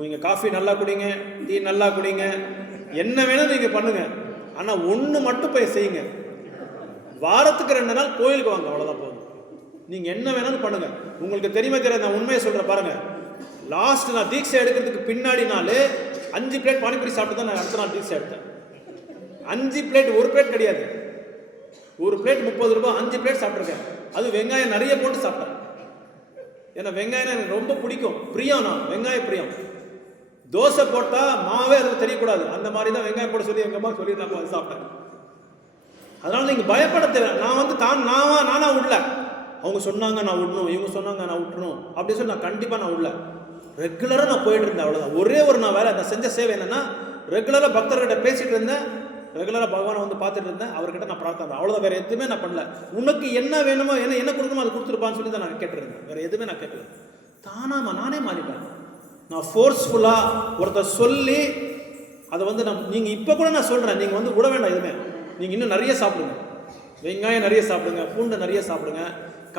நீங்கள் காஃபி நல்லா குடிங்க, டீ நல்லா குடிங்க, என்ன வேணும் நீங்கள் பண்ணுங்க. ஆனால் ஒன்று மட்டும் போய் செய்யுங்க, வாரத்துக்கு 2 நாள் கோயிலுக்கு வாங்க, அவ்வளோதான் போதும். நீங்கள் என்ன வேணாலும் பண்ணுங்க. உங்களுக்கு தெரியுமே தெரியாது, நான் உண்மையை சொல்கிறேன் பாருங்க. லாஸ்ட் நான் தீட்சை எடுக்கிறதுக்கு பின்னாடி நாள் 5 பிளேட் பானிபூரி சாப்பிட்டு தான் நான் அடுத்த நாள் தீட்சை எடுத்தேன். 5 பிளேட், ஒரு பிளேட் கிடையாது, ஒரு பிளேட் 30 ரூபாய், 5 பிளேட் சாப்பிட்ருக்கேன். அது வெங்காயம் நிறைய போட்டு சாப்பிட்டேன். ஏன்னா வெங்காயம் எனக்கு ரொம்ப பிடிக்கும், பிரியம், நான் வெங்காய பிரியம். தோசை போட்டால் மாவே அதில் தெரியக்கூடாது, அந்த மாதிரி தான் வெங்காயம் போட சொல்லி எங்கள் அம்மா சொல்லியிருந்தாங்க, அது சாப்பிட்டேன். அதனால் நீங்கள் பயப்பட தேவை. நான் வந்து நானா விடல, அவங்க சொன்னாங்க நான் விடணும், இவங்க சொன்னாங்க நான் விட்டுணும் அப்படி சொல்லி நான் கண்டிப்பாக நான் விடல. ரெகுலராக நான் போயிட்டு இருந்தேன், அவ்வளோதான். ஒரே ஒரு நான் வேலை, நான் செஞ்ச சேவை என்னென்னா, ரெகுலராக பக்தர்கிட்ட பேசிகிட்டு இருந்தேன், ரெகுலராக பகவானை வந்து பார்த்துட்டு இருந்தேன், அவர்கிட்ட நான் பிரார்த்தனை, அவ்வளோதான். வேறு எதுவுமே நான் பண்ணல. உனக்கு என்ன வேணுமோ, என்ன கொடுக்கணுமோ அது கொடுத்துருப்பான்னு சொல்லி தான் நான் கேட்டிருந்தேன். வேறு எதுவுமே நான் கேட்கல. நானே மாறிட்டேன். நான் ஃபோர்ஸ்ஃபுல்லாக ஒருத்தர் சொல்லி அதை வந்து நீங்கள் இப்போ கூட நான் சொல்கிறேன், நீங்கள் வந்து விட வேண்டாம் எதுவுமே. நீங்கள் இன்னும் நிறைய சாப்பிடுங்க, வெங்காயம் நிறைய சாப்பிடுங்க, பூண்டு நிறைய சாப்பிடுங்க,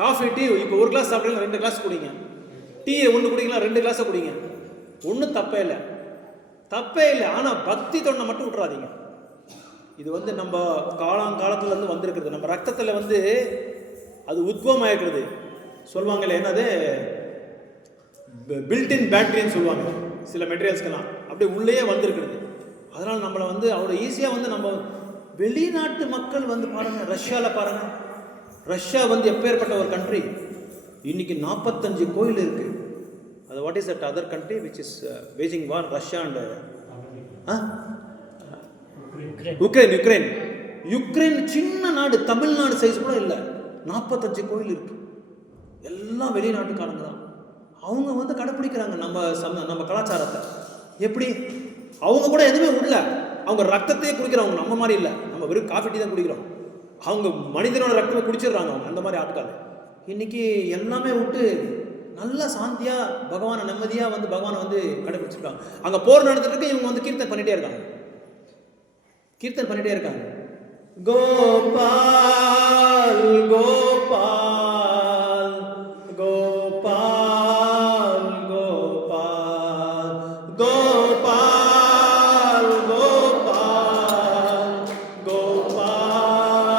காஃபி டீ இப்போ 1 கிளாஸ் சாப்பிடுங்க, 2 கிளாஸ் குடிங்க, டீயை 1 குடிக்கலாம், 2 கிளாஸை குடிங்க, ஒன்றும் தப்பே இல்லை. ஆனால் பக்தி தொண்டை மட்டும் விட்டுறாதீங்க. இது வந்து நம்ம காலத்துலேருந்து வந்திருக்கிறது, நம்ம ரத்தத்தில் வந்து அது உத்பவம் ஆகிருக்கிறது. சொல்லுவாங்கல்ல, என்னது பில்டின் பேட்டரின்னு சொல்லுவாங்க சில மெட்டீரியல்ஸ்க்கெல்லாம், அப்படியே உள்ளேயே வந்திருக்கிறது. அதனால் நம்மளை வந்து அவ்வளோ ஈஸியாக வந்து நம்ம வெளிநாட்டு மக்கள் வந்து பாருங்கள், ரஷ்யாவில் பாருங்கள், ரஷ்யா வந்து எப்பேற்பட்ட ஒரு கண்ட்ரி, இன்னைக்கு 45 கோயில் இருக்குது. அது what is that other country which is waging war, Russia and Ukraine சின்ன நாடு, தமிழ்நாடு சைஸ் கூட இல்லை, 45 கோயில் இருக்கு. எல்லாம் வெளிநாட்டுக்காரங்க தான். அவங்க வந்து கடைப்பிடிக்கிறாங்க நம்ம கலாச்சாரத்தை. எப்படி அவங்க கூட எதுவுமே விடல, அவங்க ரத்தத்தையே குடிக்கிறவங்க, நம்ம மாதிரி இல்லை, நம்ம வெறும் காஃபி டீ தான் குடிக்கிறோம். அவங்க மனிதனோட ரத்தத்தை குடிச்சிடுறாங்க, அவங்க அந்த மாதிரி ஆட்கள். இன்னைக்கு எல்லாமே விட்டு நல்லா சாந்தியாக பகவானை நிம்மதியாக வந்து பகவானை வந்து கடைப்பிடிச்சிருக்காங்க. அங்கே போர் நடந்துட்டு இருக்கு, இவங்க வந்து கீர்த்தன் பண்ணிகிட்டே இருக்காங்க. கோபால் கோபால் கோபால் கோபால் கோபால் கோபால் கோபால்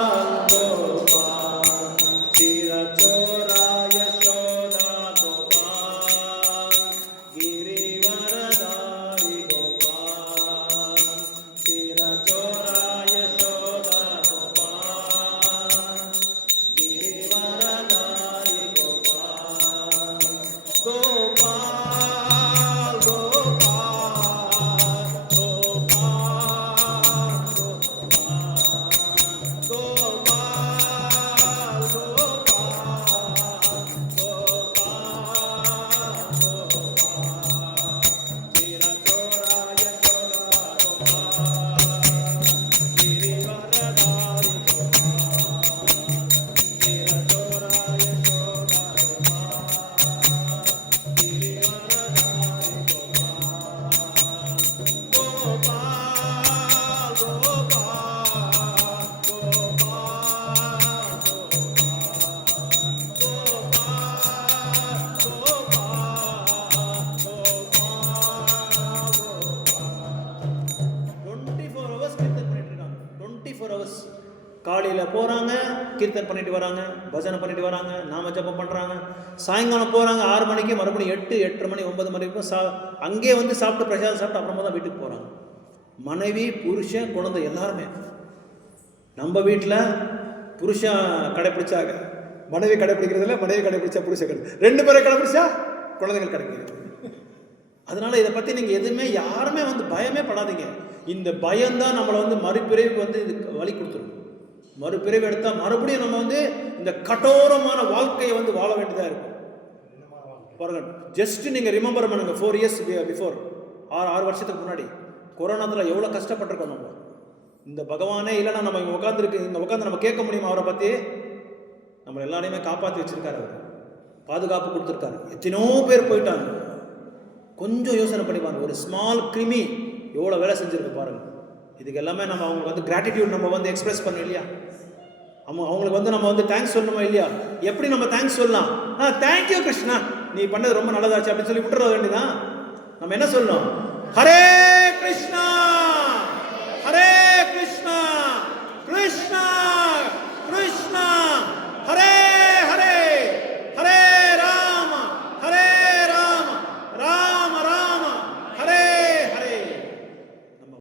கோபால் போகிறாங்க, கீர்த்தன் பண்ணிட்டு வராங்க, பஜனை பண்ணிட்டு வராங்க, நாம ஜபம் பண்ணுறாங்க. சாயங்காலம் போகிறாங்க 6 மணிக்கு, மறுபடியும் 8, 8:30 மணி, 9 மணிக்கும் அங்கேயே வந்து சாப்பிட்டு பிரசாதம் சாப்பிட்டு அப்புறமா தான் வீட்டுக்கு போகிறாங்க. மனைவி, புருஷன், குழந்தை எல்லாருமே. நம்ம வீட்டில் புருஷன் கடைப்பிடிச்சாங்க, மனைவி கடைப்பிடிக்கிறதில்ல, மனைவி கடைப்பிடிச்சா புருஷன் 2 பேரை கடைப்பிடிச்சா குழந்தைகள் கடைப்பிடிக்கிறது. அதனால இதை பற்றி நீங்கள் எதுவுமே யாருமே வந்து பயமே படாதீங்க. இந்த பயம்தான் நம்மளை வந்து மறுபிறவிக்கு வந்து இது வழி கொடுத்துரும். மறுபிறவி எடுத்தால் மறுபடியும் நம்ம வந்து இந்த கடோரமான வாழ்க்கையை வந்து வாழ வேண்டியதாக இருக்கும். பாருங்க, ஜஸ்ட் நீங்கள் ரிமெம்பர் பண்ணுங்க, 4 இயர்ஸ் பிஃபோர், 6 வருஷத்துக்கு முன்னாடி கொரோனாத்தில் எவ்வளோ கஷ்டப்பட்டிருக்கோம் நம்ம. இந்த பகவானே இல்லைன்னா நம்ம இங்கே உட்காந்து நம்ம கேட்க முடியுமா அவரை பற்றி? நம்ம எல்லாரையுமே காப்பாற்றி வச்சிருக்காரு, அவர் பாதுகாப்பு கொடுத்துருக்காரு. எத்தனையோ பேர் போயிட்டாங்க. கொஞ்சம் யோசனை பண்ணி பாருங்க, ஒரு ஸ்மால் கிருமி எவ்வளோ வேலை செஞ்சுருக்கு பாருங்க. இதுக்கு எல்லாமே நம்ம அவங்களுக்கு வந்து கிராட்டிடியூட் நம்ம வந்து எக்ஸ்பிரஸ் பண்ணோம் இல்லையா? அவங்களுக்கு வந்து நம்ம வந்து தேங்க்ஸ் சொல்லணுமா இல்லையா? எப்படி நம்ம தேங்க்ஸ் சொல்லலாம்? தேங்க்யூ கிருஷ்ணா, நீ பண்ணது ரொம்ப நல்லதாச்சு அப்படின்னு சொல்லி விட்டுற வேண்டியதான். நம்ம என்ன சொல்லணும்? ஹரே கிருஷ்ணா